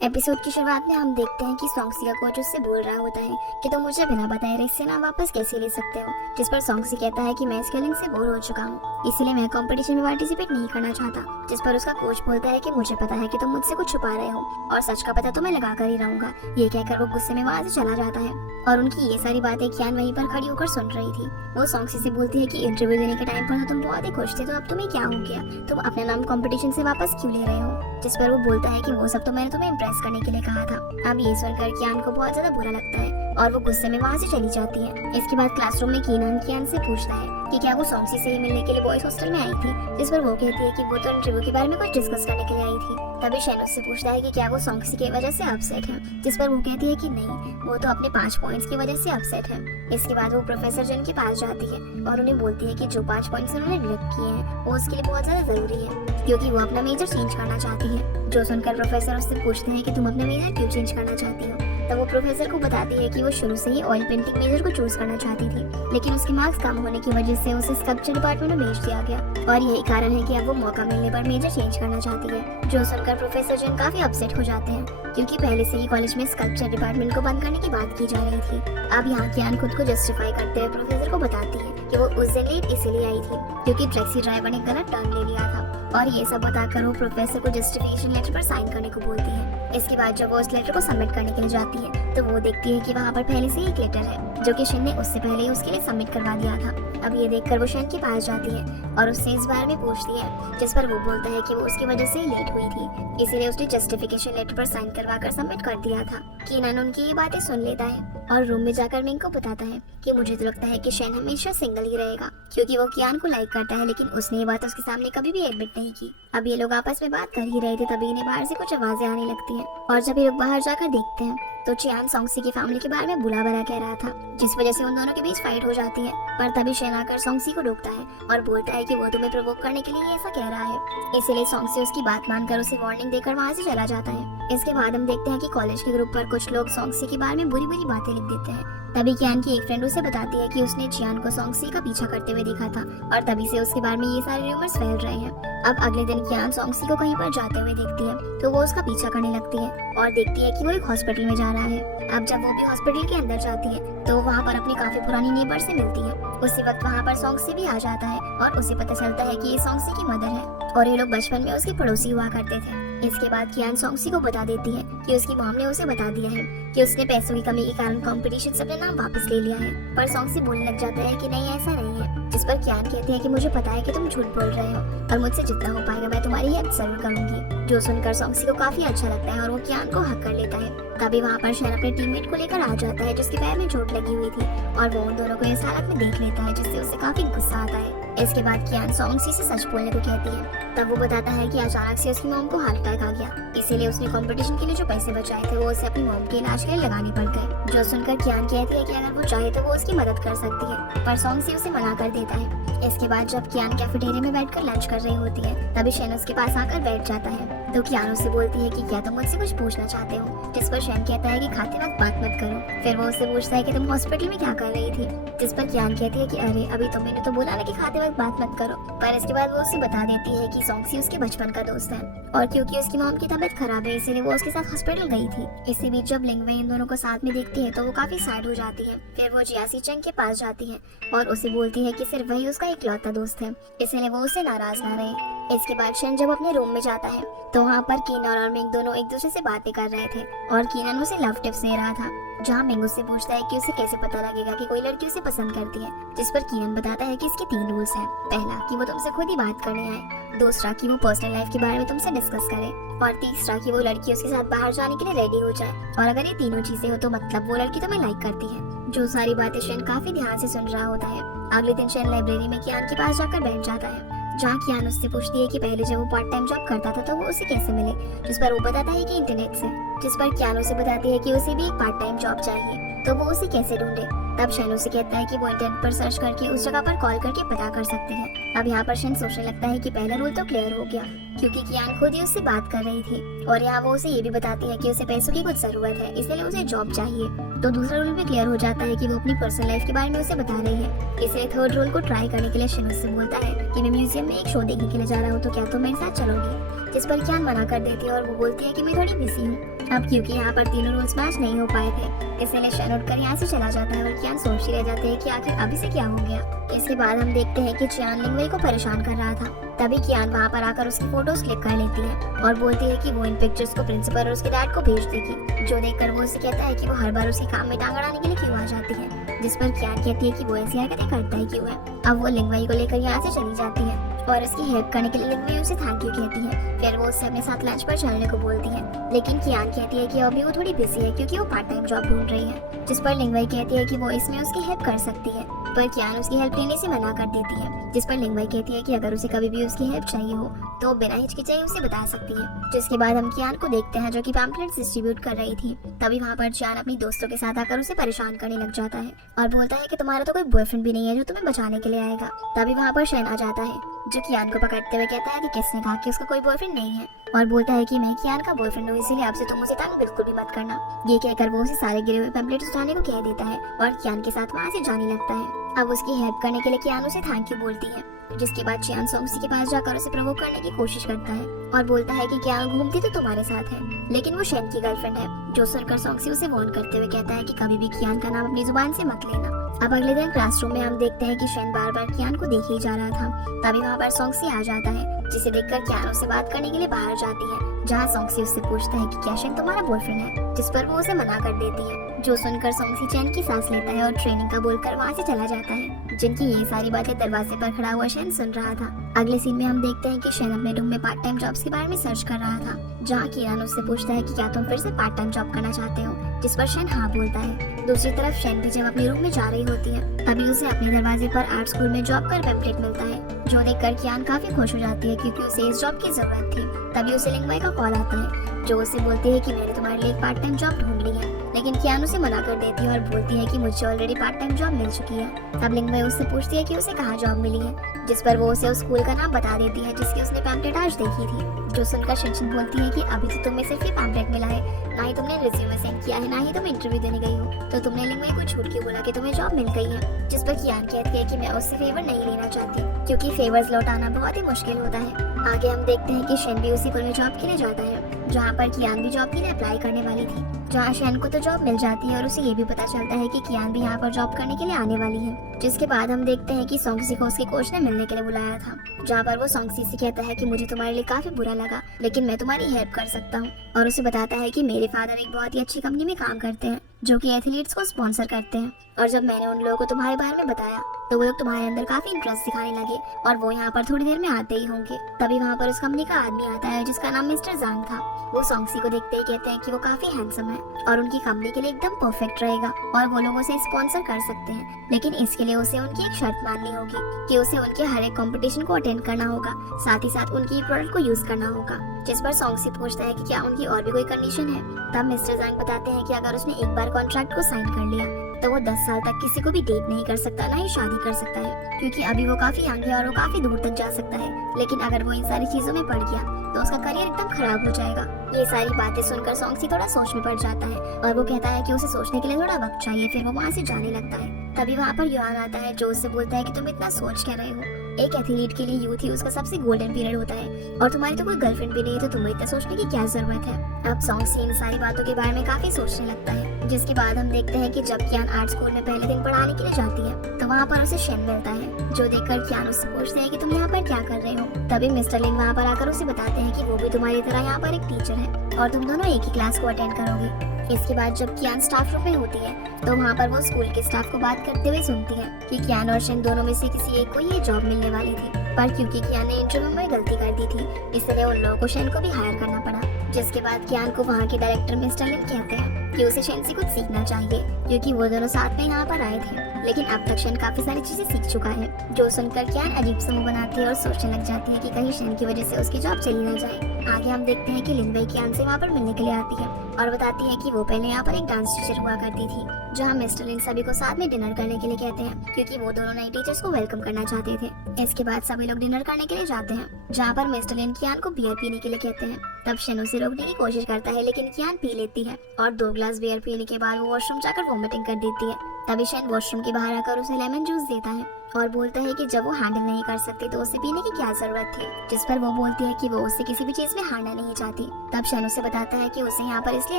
Episode की शुरुआत में हम देखते हैं कि सॉन्गसी का कोच उससे बोल रहा होता है कि तुम मुझे बिना बताए रेस से ना वापस कैसे ले सकते हो, जिस पर सॉन्गसी कहता है कि मैं स्केलिंग से बोर हो चुका हूँ, इसीलिए मैं कंपटीशन में पार्टिसिपेट नहीं करना चाहता। जिस पर उसका कोच बोलता है कि मुझे पता है कि तुम मुझसे कुछ छुपा रहे हो और सच का पता तो मैं लगा कर ही रहूंगा। ये कहकर वो गुस्से में वहाँ से चला जाता है और उनकी ये सारी बातें कियान वहीं पर खड़ी होकर सुन रही थी। वो सॉन्गसी से बोलती है कि इंटरव्यू देने के टाइम पर तो तुम बहुत ही खुश थे, तो अब तुम्हें क्या हो गया, तुम अपना नाम कंपटीशन से वापस क्यों ले रहे हो। जिस पर वो बोलता है कि वो सब तो मैंने तुम्हें इम्प्रेस करने के लिए कहा था। अब ये सुनकर कियान को बहुत ज्यादा बुरा लगता है और वो गुस्से में वहाँ से चली जाती है। इसके बाद क्लासरूम में कीनान कियान से पूछता है कि क्या वो सॉन्गसी से ही मिलने के लिए बॉयज हॉस्टल में आई थी, जिस पर वो कहती है कि वो तो इंटरव्यू के बारे में कुछ डिस्कस करने के लिए आई थी। तभी शैन उससे पूछता है कि क्या वो सॉन्गसी की वजह से अपसेट है, जिस पर वो कहती है कि नहीं, वो तो अपने 5 पॉइंट्स की वजह से अपसेट है। इसके बाद वो प्रोफेसर जन के पास जाती है और उन्हें बोलती है कि जो 5 पॉइंट्स उन्होंने डिडक्ट किए हैं वो उसके लिए बहुत ज्यादा जरूरी है, क्योंकि वो अपना मेजर चेंज करना चाहती है। जो सुनकर प्रोफेसर उससे पूछते हैं कि तुम अपना मेजर क्यों चेंज करना चाहती हो, तब वो प्रोफेसर को बताती है कि वो शुरू से ही ऑयल पेंटिंग मेजर को चूज करना चाहती थी, लेकिन उसके मार्क्स कम होने की वजह से उसे स्कल्पचर डिपार्टमेंट में भेज दिया गया और यही कारण है कि अब वो मौका मिलने पर मेजर चेंज करना चाहती है। जो सुनकर प्रोफेसर जन काफी अपसेट हो जाते हैं, क्योंकि पहले से ही कॉलेज में स्कल्पचर डिपार्टमेंट को बंद करने की बात की जा रही थी। अब यहाँ कियान खुद को जस्टिफाई करते हुए प्रोफेसर को बताती है कि वो उस दिन लेट इसीलिए आई थी क्योंकि टैक्सी ड्राइवर ने गलत टर्न ले लिया था, और ये सब बताकर वो प्रोफेसर को जस्टिफिकेशन लेटर पर साइन करने को बोलती है। इसके बाद जब वो उस लेटर को सबमिट करने के लिए जाती है तो वो देखती है कि वहाँ पर पहले से ही एक लेटर है जो कि शेन ने उससे पहले ही उसके लिए सबमिट करवा दिया था। अब ये देखकर वो शेन के पास जाती है और उससे इस बारे में पूछती है, जिस पर वो बोलता है कि वो उसकी वजह से ही लेट हुई थी, इसीलिए उसने जस्टिफिकेशन लेटर पर साइन करवा कर सबमिट कर दिया था। कीनान उनकी ये बातें सुन लेता है और रूम में जाकर मिंग को बताता है कि मुझे तो लगता है कि शेन हमेशा सिंगल ही रहेगा, क्योंकि वो कियान को लाइक करता है, लेकिन उसने ये बात उसके सामने कभी भी एडमिट नहीं की। अब ये लोग आपस में बात कर ही रहे थे, तभी इन्हें बाहर से कुछ आवाजें आने लगती हैं और जब ये लोग बाहर जाकर देखते हैं तो चियान सॉन्गसी की फैमिली के बारे में बुरा भला कह रहा था, जिस वजह से उन दोनों के बीच फाइट हो जाती है। पर तभी शेन आकर सॉन्गसी को रोकता है और बोलता है कि वो तुम्हें प्रोवोक करने के लिए ऐसा कह रहा है, इसीलिए सॉन्गसी उसकी बात मानकर उसे वार्निंग देकर वहाँ से चला जाता है। इसके बाद हम देखते हैं कि कॉलेज के ग्रुप पर कुछ लोग सॉन्गसी के बारे में बुरी बुरी बातें लिख देते हैं। तभी कियान की एक फ्रेंड उसे बताती है कि उसने चियान को सॉन्गसी का पीछा करते हुए देखा था और तभी से उसके बारे में ये सारे रूमर्स फैल रहे हैं। अब अगले दिन कियान सॉन्गसी को कहीं पर जाते हुए देखती है तो वो उसका पीछा करने लगती है और देखती है कि वो एक हॉस्पिटल में जा रहा है। अब जब वो भी हॉस्पिटल के अंदर जाती है तो वहाँ पर अपनी काफी पुरानी नेबर से मिलती है। उसी वक्त वहाँ पर सॉन्गसी भी आ जाता है और उसे पता चलता है कि ये सॉन्गसी की मदर है और ये लोग बचपन में उसके पड़ोसी हुआ करते थे। इसके बाद कियान सॉन्गसी को बता देती है कि उसकी मॉम ने उसे बता दिया है कि उसने पैसों की कमी के कारण कंपटीशन से अपना नाम वापस ले लिया है, पर सॉन्गसी बोलने लग जाता है कि नहीं ऐसा नहीं है, जिस पर कियान कहते हैं कि मुझे पता है कि तुम झूठ बोल रहे हो और मुझसे जितना हो पाएगा मैं तुम्हारी हेल्प जरूर करूंगी। जो सुनकर सॉन्गसी को काफी अच्छा लगता है और वो कियान को हक कर लेता है। तभी वहाँ पर शेन अपने टीममेट को लेकर आ जाता है जिसके पैर में चोट लगी हुई थी और वो उन दोनों को इस हालत में देख लेता है, जिससे उसे काफी गुस्सा आता है। इसके बाद कियान सॉन्गसी से सच बोलने को कहती है। तब वो बताता है कि अचानक से उसकी मॉम को हार्ट अटैक आ गया, इसीलिए उसने कंपटीशन के लिए जो पैसे बचाए थे वो उसे अपनी मॉम के इलाज के लिए लगाने पड़ गए। जो सुनकर कियान कहती है कि अगर वो चाहे तो वो उसकी मदद कर सकती है, पर सॉन्गसी उसे मना कर देता है। इसके बाद जब कियान कैफेटेरिया में बैठकर लंच कर रही होती है तभी शेन उसके पास आकर बैठ जाता है तो कियान उससे बोलती है कि क्या तुम मुझसे कुछ पूछना चाहते हो, जिस पर शेन कहता है कि खाते वक्त बात मत करो। फिर वो उससे पूछता है कि तुम हॉस्पिटल में क्या कर रही थी, जिस पर कियान कहती है कि अरे अभी तो मैंने तो बोला ना कि खाते वक्त बात मत करो। पर इसके बाद वो उसे बता देती है कि सॉन्गसी उसके बचपन का दोस्त है और क्योंकि उसकी मॉम की तबीयत खराब है इसीलिए वो उसके साथ हॉस्पिटल गई थी। इसी बीच जब लिंगवे इन दोनों को साथ में देखती है तो वो काफी सैड हो जाती है। फिर वो जियासी चंग के पास जाती है और उसे बोलती है कि सिर्फ वही उसका इकलौता दोस्त है, इसीलिए वो उससे नाराज ना रहे। इसके बाद शेन जब अपने रूम में जाता है तो वहाँ पर कीनान और मिंग दोनों एक दूसरे से बातें कर रहे थे और कीनान उसे लव टिप्स दे रहा था, जहाँ मिंग उससे पूछता है कि उसे कैसे पता लगेगा कि कोई लड़की उसे पसंद करती है, जिस पर कीनान बताता है कि इसके 3 रूल्स हैं। पहला कि वो तुमसे खुद ही बात करने आए, दूसरा कि वो पर्सनल लाइफ के बारे में तुमसे डिस्कस करे और तीसरा कि वो लड़की उसके साथ बाहर जाने के लिए रेडी हो जाए, और अगर ये तीनों चीजें हो तो मतलब वो लड़की तुम्हें लाइक करती है। जो सारी बातें शेन काफी ध्यान से सुन रहा होता है। अगले दिन शेन लाइब्रेरी में कियान के पास जाकर बैठ जाता है, जहाँ कियान उससे पूछती है कि पहले जब वो पार्ट टाइम जॉब करता था तो वो उसे कैसे मिले, जिस पर वो बताता है कि इंटरनेट से, जिस पर कियान उसे बताती है कि उसे भी एक पार्ट टाइम जॉब चाहिए तो वो उसे कैसे ढूंढे। तब शेन उसे कहता है कि वो इंटरनेट पर सर्च करके उस जगह पर कॉल करके पता कर सकती है। अब यहाँ पर शेन सोचने लगता है कि पहला रूल तो क्लियर हो गया, क्योंकि कियान खुद ही उससे बात कर रही थी और यहाँ वो उसे ये भी बताती है कि उसे पैसों की कुछ जरूरत है, इसलिए उसे जॉब चाहिए। तो दूसरा रूल भी क्लियर हो जाता है कि वो अपनी पर्सनल लाइफ के बारे में उसे बता रही है। इसलिए थर्ड रूल को ट्राई करने के लिए शेन उससे बोलता है कि मैं म्यूजियम में एक शो देखने के लिए जा रहा हूँ तो क्या तुम मेरे साथ चलोगी, जिस पर कियान मना कर देती है और वो बोलती है कि मैं थोड़ी बिजी हूँ। अब क्योंकि यहाँ पर तीनों रूल्स मैच नहीं हो पाए थे, इसलिए शन उठकर यहाँ से चला जाता है और कियान सोचती रह जाती है कि आखिर अभी से क्या हो गया। इसके बाद हम देखते हैं कि चियान लिंगवई को परेशान कर रहा था। तभी कियान वहाँ पर आकर उसकी फोटोज क्लिक कर लेती है और बोलती है कि वो इन पिक्चर्स को प्रिंसिपल और उसके डैड को भेज देगी, जो देखकर वो उसे कहता है कि वो हर बार उसके काम में टांग अड़ाने के लिए क्यों आ जाती है, जिस पर कियान कहती है कि वो ऐसी हरकतें करता है क्यों है। अब वो लिंगवई को लेकर यहाँ से चली जाती है और उसकी हेल्प करने के लिए लिंगवई उसे थैंक यू कहती है। फिर वो उससे अपने साथ लंच पर चलने को बोलती है, लेकिन कियान कहती है कि अभी वो थोड़ी बिजी है क्योंकि वो पार्ट टाइम जॉब ढूंढ रही है, जिस पर लिंगवई कहती है कि वो इसमें उसकी हेल्प कर सकती है, पर कियान उसकी हेल्प लेने से मना कर देती है, जिस पर लिंगवई कहती है कि अगर उसे कभी भी उसकी हेल्प चाहिए हो तो बिना हिचकिचाए उसे बता सकती है। जिसके बाद हम कियान को देखते हैं जो कि पैम्पलेट्स डिस्ट्रीब्यूट कर रही थी। तभी वहाँ पर चियान अपनी दोस्तों के साथ आकर उसे परेशान करने लग जाता है और बोलता है कि तुम्हारा तो कोई बॉयफ्रेंड भी नहीं है जो तुम्हें बचाने के लिए आएगा। तभी वहाँ पर शेन आ जाता है जो कियान को पकड़ते हुए कहता है कि किसने कहा कि उसका कोई बॉयफ्रेंड नहीं है, और बोलता है कि मैं कियान का बॉयफ्रेंड हूँ, इसीलिए आपसे तुम मुझे तंग बिल्कुल भी मत करना। ये कहकर वो उसे सारे गिरे हुए पैम्पलेट्स उठाने को कह देता है और कियान के साथ वहाँ से जाने लगता है। अब उसकी हेल्प करने के लिए कियान उसे थैंक यू बोलती है, जिसके बाद चियान सोंगसी के पास जाकर उसे प्रोवोक करने की कोशिश करता है और बोलता है कि कियान घूमती तो तुम्हारे साथ है, लेकिन वो शेन की गर्लफ्रेंड है, जो सुनकर सोंगसी उसे वार्न करते हुए कहता है कि कभी भी कियान का नाम अपनी जुबान से मत लेना। अब अगले दिन क्लासरूम में हम देखते हैं कि शेन बार बार कियान को देखे ही जा रहा था। तभी वहाँ पर सोंगसी आ जाता है, जिसे देखकर कियान उससे बात करने के लिए बाहर जाती है, जहाँ सोंगसी उससे पूछता है कि क्या शेन तुम्हारा बॉयफ्रेंड है, जिस पर वो उसे मना कर देती है, जो सुनकर सोंगसी चैन की सांस लेता है और ट्रेनिंग का बोलकर वहाँ से चला जाता है। जिनकी ये सारी बातें दरवाजे पर खड़ा हुआ शेन सुन रहा था। अगले सीन में हम देखते हैं कि शेन अपने रूम में पार्ट टाइम जॉब्स के बारे में सर्च कर रहा था, जहाँ कियान उससे पूछता है कि क्या तुम फिर से पार्ट टाइम जॉब करना चाहते हो, जिस पर शेन हाँ बोलता है। दूसरी तरफ शेन भी जब अपने रूम में जा रही होती है, तभी उसे अपने दरवाजे पर आर्ट स्कूल में जॉब का पैम्पलेट मिलता है, जो देखकर कियान काफी खुश हो जाती है क्योंकि उसे इस जॉब की जरूरत थी। तभी उसे लिंगवई का कॉल आता है, जो उसे बोलती है कि मैंने तुम्हारे लिए एक पार्ट टाइम जॉब ढूंढ ली है, लेकिन कियान उसे मना कर देती है और बोलती है कि मुझे ऑलरेडी पार्ट टाइम जॉब मिल चुकी है। तब लिंगवई उससे पूछती है कि उसे कहाँ जॉब मिली है, जिस पर वो उसे उस स्कूल का नाम बता देती है जिसकी उसने पैम्पलेट आज देखी थी, जो सुनकर शिनशिन बोलती है कि अभी तो तुम्हें सिर्फ ये पैम्पलेट मिला है, ना ही तुमने रिज्यूमे सेंड किया है, ना ही तुम इंटरव्यू देने गई हो, तो तुमने लिंगवई को झूठ क्यों बोला कि तुम्हें जॉब मिल गई है। जिस पर कियान कहती है कि मैं उससे फेवर नहीं लेना चाहती क्योंकि फेवर्स लौटाना बहुत ही मुश्किल होता है। आगे हम देखते हैं कि शेन भी उसी स्कूल में जॉब के लिए जाता है, जहाँ पर कियान भी जॉब के लिए अप्लाई करने वाली थी, जहाँ शेन को तो जॉब मिल जाती है और उसे ये भी पता चलता है कि कियान भी यहाँ पर जॉब करने के लिए आने वाली है। जिसके बाद हम देखते हैं कि सोंगसी को उसके कोच ने मिलने के लिए बुलाया था, जहाँ पर वो सोंगसी से कहता है कि मुझे तुम्हारे लिए काफी बुरा लगा, लेकिन मैं तुम्हारी हेल्प कर सकता हूँ, और उसे बताता है कि मेरे फादर एक बहुत ही अच्छी कंपनी में काम करते हैं जो कि एथलीट्स को स्पॉन्सर करते हैं, और जब मैंने उन लोगों को तुम्हारे बारे में बताया तो वो लोग तुम्हारे अंदर काफी इंटरेस्ट दिखाने लगे और वो यहाँ पर थोड़ी देर में आते ही होंगे। तभी वहाँ पर उस कंपनी का आदमी आता है जिसका नाम मिस्टर जांग था। वो सोंगसी को देखते ही कहते हैं कि वो काफी हैंडसम है और उनकी कंपनी के लिए एकदम परफेक्ट रहेगा और वो लोगों से स्पॉन्सर कर सकते हैं, लेकिन इसके लिए उसे उनकी एक शर्त माननी होगी कि उसे उनके हर एक कंपटीशन को अटेंड करना होगा, साथ ही साथ उनकी प्रोडक्ट को यूज करना होगा। जिस पर सोंगसी पूछता है कि क्या उनकी और भी कोई कंडीशन है। तब मिस्टर जांग बताते हैं कि अगर उसने एक बार कॉन्ट्रैक्ट को साइन कर लिया तो वो 10 साल तक किसी को भी डेट नहीं कर सकता, ना ही शादी कर सकता है, क्योंकि अभी वो काफी यंग है और वो काफी दूर तक जा सकता है, लेकिन अगर वो इन सारी चीजों में पड़ गया तो उसका करियर एकदम खराब हो जाएगा। ये सारी बातें सुनकर सोंगसी थोड़ा सोच में पड़ जाता है और वो कहता है कि उसे सोचने के लिए थोड़ा वक्त चाहिए, फिर वो वहाँ से जाने लगता है। तभी वहाँ पर युआन आता है जो उससे बोलता है कि तुम इतना सोच क्या रहे हो, एक एथलीट के लिए यूथ ही उसका सबसे गोल्डन पीरियड होता है और तुम्हारी तो कोई गर्लफ्रेंड भी नहीं है, तो तुम्हें इतना सोचने की क्या जरूरत है। अब सोंगसी इन सारी बातों के बारे में काफी सोचने लगता है। जिसके बाद हम देखते हैं कि जब कियान आर्ट स्कूल में पहले दिन पढ़ाने के लिए जाती है तो वहाँ पर उसे शेन मिलता है, जो देखकर कियान उससे पूछते हैं कि तुम यहाँ पर क्या कर रहे हो। तभी मिस्टर लिंग वहाँ पर आकर उसे बताते हैं कि वो भी तुम्हारी तरह यहाँ पर एक टीचर है और तुम दोनों एक ही क्लास को अटेंड करोगे। इसके बाद जब कियान स्टाफ रूम में होती है तो वहाँ पर वो स्कूल के स्टाफ को बात करते हुए सुनती है कि कियान और शेन दोनों में से किसी एक को ये जॉब मिलने वाली थी, पर क्योंकि कियान ने इंटरव्यू में गलती कर दी थी इसलिए उन लोगों को शेन को भी हायर करना पड़ा। जिसके बाद कियान को वहाँ के डायरेक्टर मिस्टर लिन कहते हैं कि उसे शेन से कुछ सीखना चाहिए, क्योंकि वो दोनों साथ में यहाँ पर आए थे, लेकिन अब तक शेन काफी सारी चीजें सीख चुका है। जो सुनकर कियान अजीब सा मुंह बनाती है और सोचने लग जाती है कि कहीं शेन की वजह से उसकी जॉब चली न जाए। आगे हम देखते हैं कि लिंगवई कियान से वहाँ पर मिलने के लिए आती है और बताती है कि वो पहले यहाँ पर एक डांस टीचर हुआ करती थी, जहाँ मिस्टर लिन सभी को साथ में डिनर करने के लिए कहते हैं क्योंकि वो दोनों नए टीचर्स को वेलकम करना चाहते थे। इसके बाद सभी लोग डिनर करने के लिए जाते हैं, जहाँ पर मिस्टर लिन कियान को बियर पीने के लिए कहते हैं। तब शेन उसे रोकने की कोशिश करता है, लेकिन कियान पी लेती है और 2 ग्लास बियर पीने के बाद वो वॉशरूम जाकर वोमिटिंग कर देती है। तभी शेन वॉशरूम के बाहर आकर उसे लेमन जूस देता है और बोलता है कि जब वो हैंडल नहीं कर सकती तो उसे पीने की क्या जरूरत थी, जिस पर वो बोलती है कि वो उसे किसी भी चीज में हारना नहीं चाहती। तब शेन उसे बताता है कि उसे यहाँ पर इसलिए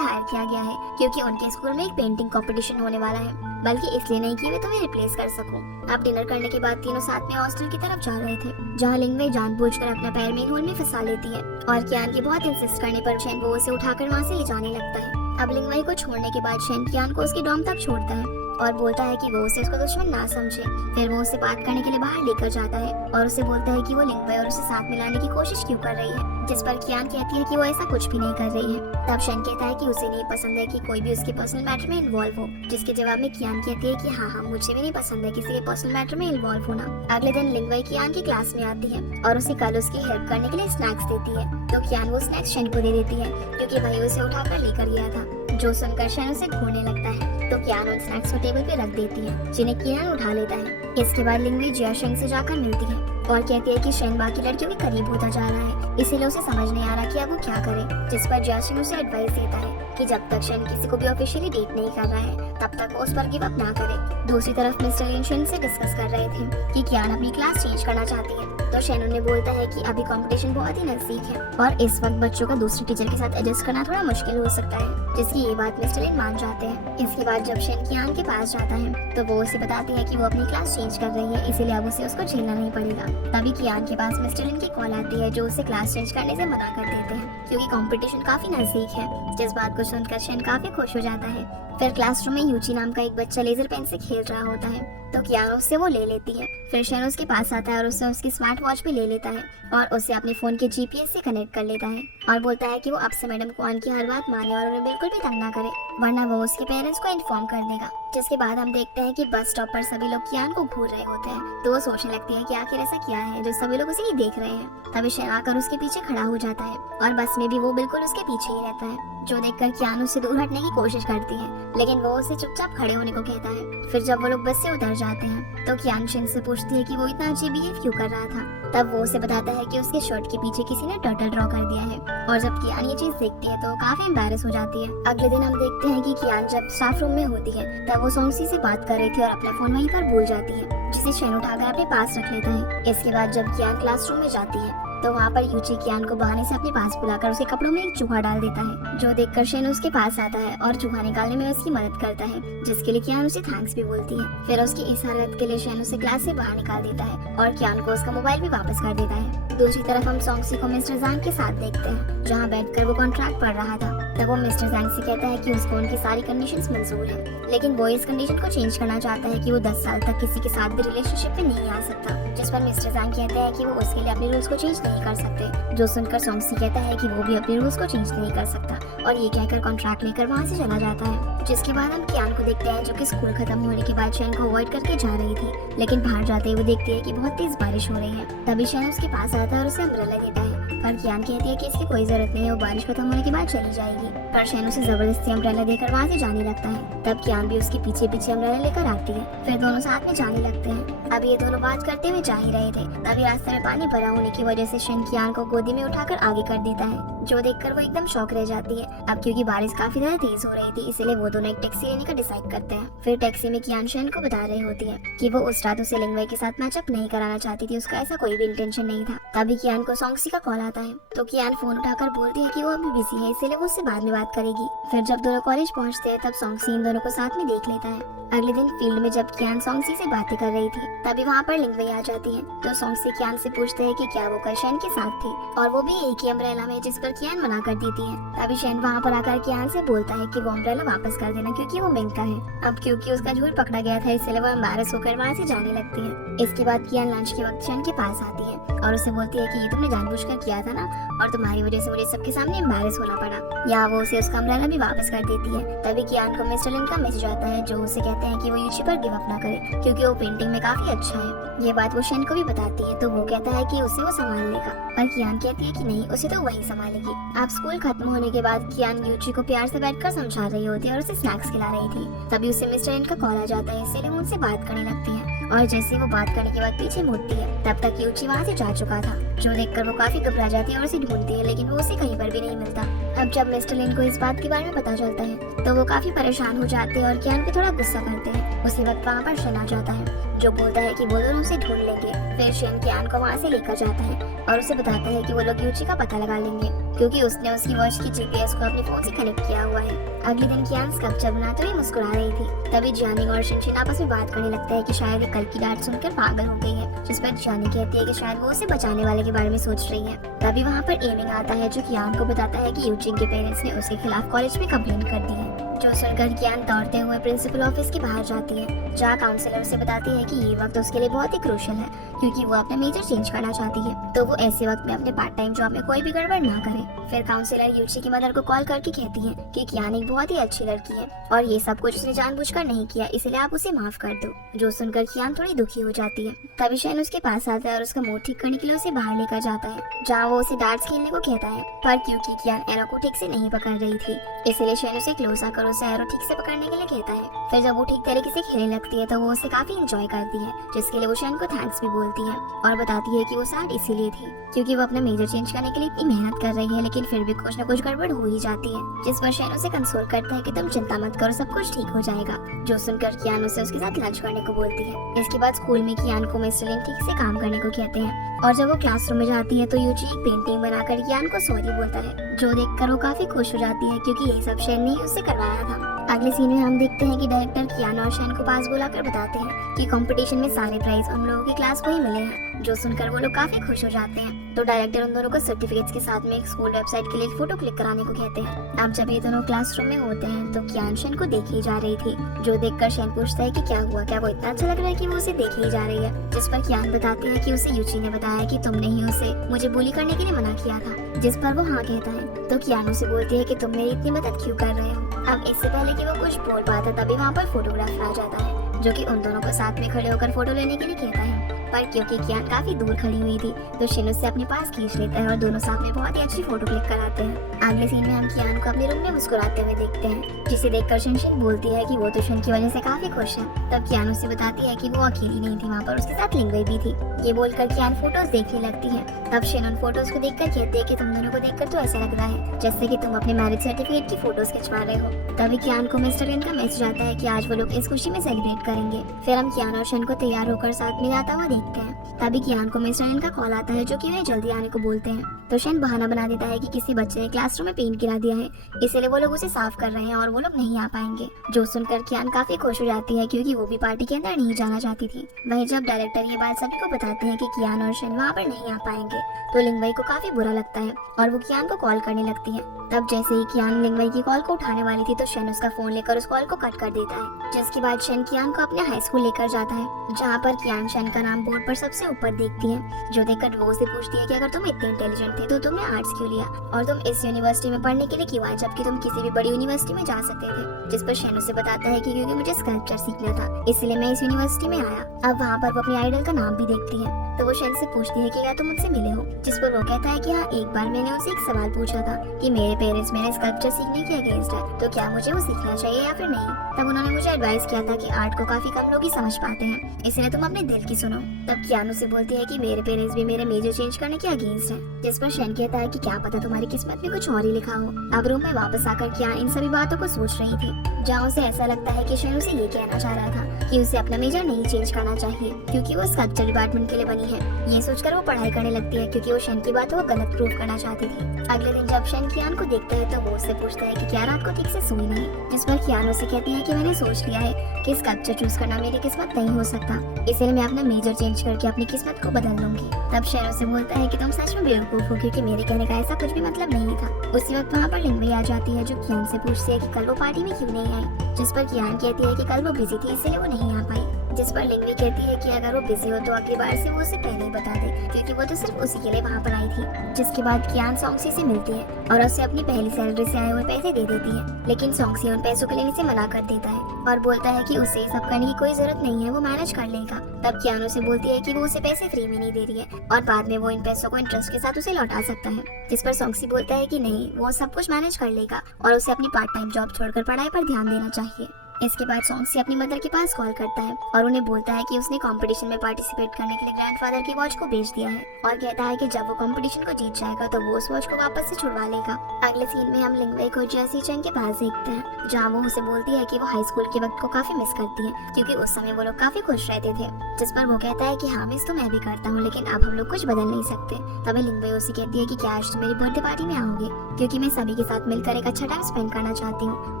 हायर किया गया है क्योंकि उनके स्कूल में एक पेंटिंग कंपटीशन होने वाला है, बल्कि इसलिए नहीं कि मैं तुम्हें रिप्लेस कर सकूं। अब डिनर करने के बाद तीनों साथ में हॉस्टल की तरफ जा रहे थे, जहाँ लिंगवे जानबूझकर अपना पैर मेन होल में फंसा लेती है और कियान के बहुत इंसिस्ट करने पर शेन वो उसे उठाकर वहाँ से ले जाने लगता है। अब लिंगवे को छोड़ने के बाद शेन कियान को उसके डॉम तक छोड़ता है और बोलता है कि वो उसे उसका दुश्मन ना समझे। फिर वो उसे बात करने के लिए बाहर लेकर जाता है और उसे बोलता है कि वो लिंगवे और उसे साथ मिलाने की कोशिश क्यों कर रही है, जिस पर कियान कहती है कि वो ऐसा कुछ भी नहीं कर रही है। तब शेन कहता है कि उसे नहीं पसंद है कि कोई भी उसके पर्सनल मैटर में इन्वॉल्व हो, जिसके जवाब में कियान कहती है कि हाँ मुझे भी नहीं पसंद है किसी के पर्सनल मैटर में इन्वॉल्व होना। अगले दिन लिंगवे कियान की क्लास में आती है और उसे कल उसकी हेल्प करने के लिए स्नैक्स देती है, तो कियान वो स्नैक्स शेन को दे देती है क्योंकि वही उसे उठाकर लेकर गया था। जो सुनकर शेन उसे घूरने लगता है, तो कियान उन स्नैक्स को टेबल पे रख देती है, जिन्हें कियान उठा लेता है। इसके बाद लिंगवे जियाशिंग से जाकर मिलती है और कहती है कि शेन बाकी लड़कियों के करीब होता जा रहा है, इसीलिए उसे समझ नहीं आ रहा कि अब वो क्या करे, जिस पर जियाशिंग उसे एडवाइस देता है कि जब तक शेन किसी को भी ऑफिशियली डेट नहीं कर रहा है तब तक वो उस पर गिव अप ना करे। दूसरी तरफ मिस्टर लिन शेन से डिस्कस कर रहे थे कि कियान अपनी क्लास चेंज करना चाहती है, तो शेन उन्हें बोलता है कि अभी कंपटीशन बहुत ही नजदीक है और इस वक्त बच्चों का दूसरे टीचर के साथ एडजस्ट करना थोड़ा मुश्किल हो सकता है, जिसकी ये बात मिस्टर लिन मान जाते हैं। इसके बाद जब शेन कियान के पास जाता है तो वो उसे बताती है कि वो अपनी क्लास चेंज कर रही है, इसीलिए अब उसे उसको झेलना नहीं पड़ेगा। तभी कियान के पास मिस्टर लिन की कॉल आती है, जो उसे क्लास चेंज करने से मना कर देते हैं क्योंकि कंपटीशन काफी नजदीक है, जिस बात को सुनकर शेन काफी खुश हो जाता है। फिर क्लासरूम में यूची नाम का एक बच्चा लेजर पेन से खेल रहा होता है, तो कियान उससे वो ले लेती है। फिर शेन उसके पास आता है और उससे उसकी स्मार्ट वॉच भी ले लेता है और उसे अपने फोन के जीपीएस से कनेक्ट कर लेता है और बोलता है कि वो अब से मैडम को उनकी हर बात माने और उन्हें बिल्कुल भी तंग ना करे, वरना वो उसके पेरेंट्स को इन्फॉर्म कर देगा। जिसके बाद हम देखते हैं कि बस स्टॉप पर सभी लोग कियान को घूर रहे होते हैं, तो वो सोचने लगती है कि आखिर ऐसा क्या है जो सभी लोग उसे ही देख रहे हैं। तभी शेन आकर उसके पीछे खड़ा हो जाता है और बस में भी वो बिल्कुल उसके पीछे ही रहता है, जो देखकर कियान उससे दूर हटने की कोशिश करती है, लेकिन वो उसे चुपचाप खड़े होने को कहता है। फिर जब वो लोग बस से उतर जाते हैं तो कियान शेन से पूछती है कि वो इतना अजीब बिहेव क्यों कर रहा था। तब वो उसे बताता है कि उसके शर्ट के पीछे किसी ने टर्टल ड्रॉ कर दिया है, और जब कियान ये चीज देखती है तो काफी एम्बैरेस हो जाती है। अगले दिन हम देखते हैं कि कियान जब स्टाफ रूम में होती है तब वो सोंगसी से बात कर रही थी और अपना फोन वहीं पर भूल जाती है, जिसे शेन उठाकर अपने पास रख लेता है। इसके बाद जब कियान क्लासरूम में जाती है तो वहाँ पर यूची कियान को बहाने से अपने पास बुलाकर उसके कपड़ों में एक चूहा डाल देता है, जो देखकर शेन उसके पास आता है और चूहा निकालने में उसकी मदद करता है, जिसके लिए कियान उसे थैंक्स भी बोलती है। फिर उसकी इस हरकत के लिए शेन उसे क्लास से बाहर निकाल देता है और कियान को उसका मोबाइल भी वापस कर देता है। दूसरी तरफ हम सोंगसी को मिस्टर जांग के साथ देखते हैं, जहाँ बैठकर वो कॉन्ट्रैक्ट पढ़ रहा था। तब वो मिस्टर जांग से कहता है कि उसको उनकी सारी कंडीशंस मंजूर है, लेकिन वो इस कंडीशन को चेंज करना चाहता है कि वो 10 साल तक किसी के साथ भी रिलेशनशिप में नहीं आ सकता, जिस पर मिस्टर जांग कहते हैं कि वो उसके लिए अपने रूल्स को चेंज नहीं कर सकते। जो सुनकर सोंगसी कहता है कि वो भी अपने रूल्स को चेंज नहीं कर सकता और ये कहकर कॉन्ट्रैक्ट लेकर वहाँ से चला जाता है। जिसके बाद हम कियान को देखते हैं, जो कि स्कूल खत्म होने के बाद शेन को अवॉइड करके जा रही थी, लेकिन बाहर जाते हुए देखती है कि बहुत तेज बारिश हो रही है। तभी शेन उसके पास आता है और उसे अम्ब्रेला देता है, पर कियान कहती है कि इसकी कोई जरूरत नहीं है, वो बारिश खत्म होने के बाद चली जाएगी। पर शेन उसे जबरदस्ती अम्ब्रेला देकर वहाँ से जाने लगता है। तब कियान भी उसके पीछे पीछे अम्ब्रेला लेकर आती है, फिर दोनों साथ में जाने लगते हैं। अब ये दोनों बात करते हुए जा ही रहे थे, तभी रास्ते में पानी भरा होने की वजह से शेन कियान को गोदी में उठाकर आगे कर देता है, जो देखकर वो एकदम शॉक रह जाती है। अब क्योंकि बारिश काफी ज्यादा तेज हो रही थी, इसलिए वो दोनों एक टैक्सी लेने का डिसाइड करते हैं। फिर टैक्सी में कियान शेन को बता रही होती है कि वो उस रात उसे लिंगवे के साथ मैचअप नहीं कराना चाहती थी, उसका ऐसा कोई भी इंटेंशन नहीं था। तभी कियान को सोंगसी का कॉल आता है, तो कियान फोन उठाकर बोलती है कि वो अभी बिजी है, इसलिए वो उससे बाद में बात करेगी। फिर जब दोनों कॉलेज पहुंचते हैं तब सोंगसी इन दोनों को साथ में देख लेता है। अगले दिन फील्ड में जब कियान सोंगसी से बातें कर रही थी, तभी वहाँ पर लिंगवे आ जाती है, तो सोंगसी कियान से पूछते हैं कि क्या वो कल शेन के साथ थी, और वो भी एक ही अम्ब्रेला में, जिस पर कियान मना कर देती है। तभी शेन वहाँ पर आकर कियान से बोलता है कि वो अम्ब्रेला वापस कर देना क्योंकि वो महंगा है। अब क्योंकि उसका झूठ पकड़ा गया था, इसलिए वो एम्बैरेस होकर वहाँ से जाने लगती है। इसके बाद कियान लंच के वक्त शेन के पास आती है और उसे बोलती है कि ये तुमने जानबूझकर किया था ना, और तुम्हारी वजह से मुझे सबके सामने एम्बैरेस होना पड़ा। या वो उसे उसका अम्ब्रेला भी वापस कर देती है। तभी कियान को मिस्टर लिन का मैसेज आता है, जो उसे कहते हैं कि वो यूची पर गिव अप ना करे क्योंकि वो पेंटिंग में काफी अच्छा है। ये बात वो शेन को भी बताती है, तो वो कहता है कि उसे वो संभाल लेगा, पर कियान कहती है कि नहीं, उसे तो वही संभालेगी। अब स्कूल खत्म होने के बाद कियान यूची को प्यार से बैठकर समझा रही होती है और उसे स्नैक्स खिला रही थी। तभी उसे मिस्टर लिन का कॉल आ जाता है, इसलिए वो उनसे बात करने लगती है और जैसे वो बात करने के बाद पीछे मुड़ती है तब तक यूची वहाँ से जा चुका था, जो देखकर वो काफी घबरा जाती है और उसे ढूंढती है, लेकिन वो उसे कहीं पर भी नहीं मिलता। अब जब मिस्टर लिन को इस बात के बारे में पता चलता है तो वो काफी परेशान हो जाते हैं और कियान पे थोड़ा गुस्सा करते हैं। उसी वक्त वहाँ पर शन आ जाता है, जो बोलता है कि वो दोनों उसे ढूंढ लेंगे। फिर शन कियान को वहाँ से लेकर जाता है और उसे बताता है कि वो लोग यूची का पता लगा लेंगे, क्योंकि उसने उसकी वॉच की जीपीएस को अपने फोन से कनेक्ट किया हुआ है। अगले दिन कियान स्कल्पचर बनाते हुए मुस्कुरा रही थी। तभी जियानिंग और शिनशिन आपस में बात करने लगता है कि शायद ये कल की डांट सुनकर पागल हो गई है, जिस पर जियानिंग कहती है कि शायद वो उसे बचाने वाले के बारे में सोच रही है। तभी वहाँ पर एमिंग आता है, जो कियान को बताता है कि यूजिन के पेरेंट्स ने उसके खिलाफ कॉलेज में कंप्लेंट कर दी है। जो सुनकर कियान दौड़ते हुए प्रिंसिपल ऑफिस के बाहर जाती है, जहाँ काउंसलर से बताती है कि ये वक्त उसके लिए बहुत ही क्रूशियल है, क्योंकि वो अपना मेजर चेंज करना चाहती है, तो वो ऐसे वक्त में अपने पार्ट टाइम जॉब में कोई भी गड़बड़ ना करे। फिर काउंसलर यूची की मदर को कॉल करके कहती है कि कियान एक बहुत ही अच्छी लड़की है और ये सब कुछ उसने जानबूझकर नहीं किया, इसलिए आप उसे माफ कर दो। जो सुनकर कियान थोड़ी दुखी हो जाती है। तभी शैन उसके पास आता है और उसका मूड ठीक करने के लिए उसे बाहर लेकर जाता है, जहाँ वो उसे डार्ट्स खेलने को कहता है। पर क्योंकि कियान एरो को ठीक से नहीं पकड़ रही थी, इसलिए शैन उसे क्लोज आकर उसे एरो ठीक से पकड़ने के लिए कहता है। फिर जब वो ठीक तरीके से खेलने लगती है तो वो उसे काफी एंजॉय करती है, जिसके लिए वो शैन को थैंक्स भी बोलती है और बताती है कि वो सैड इसीलिए थी क्योंकि वो अपना मेजर चेंज करने के लिए इतनी मेहनत कर रही है, लेकिन फिर भी कुछ न कुछ गड़बड़ हो ही जाती है। जिस पर शैन उसे कंसोल करता है कि तुम चिंता मत करो, सब कुछ ठीक हो जाएगा। जो सुनकर कियान उसे उसके साथ लंच करने को बोलती है। इसके बाद स्कूल में कियान को मिस्टर लिन ठीक से काम करने को कहते हैं और जब वो क्लासरूम में जाती है तो यूजी एक पेंटिंग बनाकर कियान को सॉरी बोलता है, जो देखकर वो काफी खुश हो जाती है क्योंकि ये सब शैन ने ही उससे करवाया था। अगले सीन में हम देखते हैं कि डायरेक्टर कियान और शैन को पास बुलाकर बताते हैं कि कंपटीशन में सारे प्राइज उन लोगों की क्लास को ही मिले हैं, जो सुनकर वो लोग काफी खुश हो जाते हैं। तो डायरेक्टर उन दोनों को सर्टिफिकेट्स के साथ में एक स्कूल वेबसाइट के लिए फोटो क्लिक कराने को कहते हैं। अब जब ये दोनों क्लासरूम में होते हैं तो कियान शैन को देख ही जा रही थी, जो देखकर शैन पूछता है कि क्या हुआ, क्या वो इतना अच्छा लग रहा है कि वो उसे देख ही जा रही है। जिस पर कियान बताती है कि उसे यूची ने बताया कि तुमने ही उसे मुझे बुली करने के लिए मना किया था, जिस पर वो हाँ कहता है। तो कियान उसे बोलती है कि तुम मेरी इतनी मदद क्यों कर रहे हो। अब इससे पहले कि वो कुछ बोल पाता तभी वहाँ पर फोटोग्राफर आ जाता है, जो कि उन दोनों को साथ में खड़े होकर फोटो लेने के लिए कहता है। पर क्योंकि कियान काफी दूर खड़ी हुई थी तो शिन उससे अपने पास खींच लेता है और दोनों साथ में बहुत ही अच्छी फोटो क्लिक कराते हैं। अगले सीन में हम कियान को अपने रूम में मुस्कुराते हुए देखते हैं, जिसे देखकर शिन बोलती है कि वो तो शिन की वजह से काफी खुश है। तब कियान उससे बताती है कि वो अकेली नहीं थी, वहाँ पर उसके साथ लिंगवई भी थी। ये बोलकर कियान फोटोज देखने लगती है। तब शिन उन फोटोज को देखकर कहती है कि तुम दोनों को देखकर तो ऐसा लग रहा है जैसे कि तुम अपने मैरिज सर्टिफिकेट की फोटोज खिंचवा रहे हो। तभी कियान को मिस्टर लिन का मैसेज आता है कि आज वो लोग इस खुशी में सेलिब्रेट करेंगे। फिर हम कियान और शिन को तैयार होकर साथ में जाता हुआ देखते हैं। तभी कियान को मिस्टर लिन का कॉल आता है, जो कि उन्हें जल्दी आने को बोलते हैं। तो शिन बहाना बना देता है कि किसी बच्चे ने क्लासरूम में पेंट गिरा दिया है, इसलिए वो लोग उसे साफ कर रहे हैं और वो लोग नहीं आ पाएंगे। जो सुनकर कियान काफी खुश हो जाती है क्योंकि वो भी पार्टी के अंदर नहीं जाना चाहती थी। वहीं जब डायरेक्टर ये बात सभी को बताते हैं कि कियान और शिन वहाँ पर नहीं आ पाएंगे तो लिंगवई को काफी बुरा लगता है और वो कियान को कॉल करने लगती है। तब जैसे ही कियान लिंगवई की कॉल को उठाने वाली थी तो शिन उसका फोन लेकर उस कॉल को कट कर देता है, जिसके बाद शिन कियान को अपने हाई स्कूल लेकर जाता है, जहाँ पर कियान शिन का नाम बोर्ड पर सबसे ऊपर देखती है। जो देखकर वो उसे पूछती है कि अगर तुम इतने इंटेलिजेंट थे तो तुमने आर्ट्स क्यों लिया और तुम इस यूनिवर्सिटी में पढ़ने के लिए क्यों आए, जबकि तुम किसी भी बड़ी यूनिवर्सिटी में जा सकते थे। जिस पर शिन उसे बताता है कि क्योंकि मुझे स्कल्पचर सीखना था इसलिए मैं इस यूनिवर्सिटी में आया। अब वहाँ पर वो अपनी आइडल का नाम भी देखती है तो वो शिन से पूछती है कि क्या तुम उनसे मिले हो, जिस पर वो कहता है कि हाँ, एक बार मैंने उनसे एक सवाल पूछा था कि मेरे पेरेंट्स मेरे स्कल्पचर सीखने के अगेंस्ट है तो क्या मुझे वो सीखना चाहिए या फिर नहीं। तब उन्होंने मुझे एडवाइस किया था कि आर्ट को काफी कम लोग ही समझ पाते हैं, इसलिए तुम अपने दिल की सुनो। तब कियान उसे बोलती है कि मेरे पेरेंट्स भी मेरे मेजर चेंज करने के अगेंस्ट है, जिस पर शिन कहता है कि क्या पता तुम्हारी किस्मत में कुछ और ही लिखा हो। अब रूम में वापस आकर कियान इन सभी बातों को सोच रही थी, जहाँ उसे ऐसा लगता है कि शिन उसे ये कहना चाह रहा था कि उसे अपना मेजर नहीं चेंज करना चाहिए क्योंकि वो स्कल्पचर डिपार्टमेंट के लिए बनी है। ये सोचकर वो पढ़ाई करने लगती है क्योंकि वो शिन की बातों को गलत प्रूव करना चाहती थी। अगले दिन जब शिन कियान को देखता है तो वो उससे पूछता है कि क्या रात को ठीक से सोई नहीं, जिस पर कियान उसे कहती है कि मैंने सोच लिया है कि स्कल्पचर चूज करना मेरी किस्मत नहीं हो सकता, इसलिए मैं अपना मेजर चेंज करके अपनी किस्मत को बदल लूंगी। तब शिन उसे बोलता है कि तुम सच में बेवकूफ हो क्योंकि मेरे कहने का ऐसा कुछ भी मतलब नहीं था। उसी वक्त वहाँ पर लिंगवई आ जाती है, जो कियान से पूछती है कि कल वो पार्टी में क्यों नहीं आई, जिस पर कियान कहती है कि कल वो बिजी थी इसलिए वो नहीं आ पाई। जिस पर लिंगवई कहती है कि अगर वो बिजी हो तो अगली बार से वो उसे पहले ही बता दे क्योंकि वो तो सिर्फ उसी के लिए वहाँ पर आई थी। जिसके बाद कियान सॉन्गसी से मिलती है और उसे अपनी पहली सैलरी से आए हुए पैसे दे देती है, लेकिन सॉन्गसी उन पैसों को लेने से मना कर देता है और बोलता है कि उसे सब करने की कोई जरूरत नहीं है, वो मैनेज कर लेगा। तब कियान उसे बोलती है कि वो उसे पैसे फ्री में नहीं दे रही है और बाद में वो इन पैसों को इंटरेस्ट के साथ उसे लौटा सकता है। जिस पर सॉन्गसी बोलता है कि नहीं, वो सब कुछ मैनेज कर लेगा और उसे अपनी पार्ट टाइम जॉब छोड़कर पढ़ाई पर ध्यान देना चाहिए। इसके बाद सॉन्गसी अपनी मदर के पास कॉल करता है और उन्हें बोलता है कि उसने कंपटीशन में पार्टिसिपेट करने के लिए ग्रैंडफादर की वॉच को बेच दिया है और कहता है कि जब वो कंपटीशन को जीत जाएगा तो वो उस वॉच को वापस से छुड़वा लेगा। अगले सीन में हम लिंगवे को जेसी चेंग के पास देखते हैं, जहाँ वो उसे बोलती है कि वो हाई स्कूल के वक्त को काफी मिस करती है क्योंकि उस समय वो लोग काफी खुश रहते थे। जिस पर वो कहता है कि हाँ मिस तो मैं भी करता हूँ, लेकिन अब हम लोग कुछ बदल नहीं सकते। तभी लिंगवे उसे कहती है कि क्या आज तुम मेरी बर्थडे पार्टी में आओगे, क्योंकि मैं सभी के साथ मिलकर एक अच्छा टाइम स्पेंड करना चाहती हूँ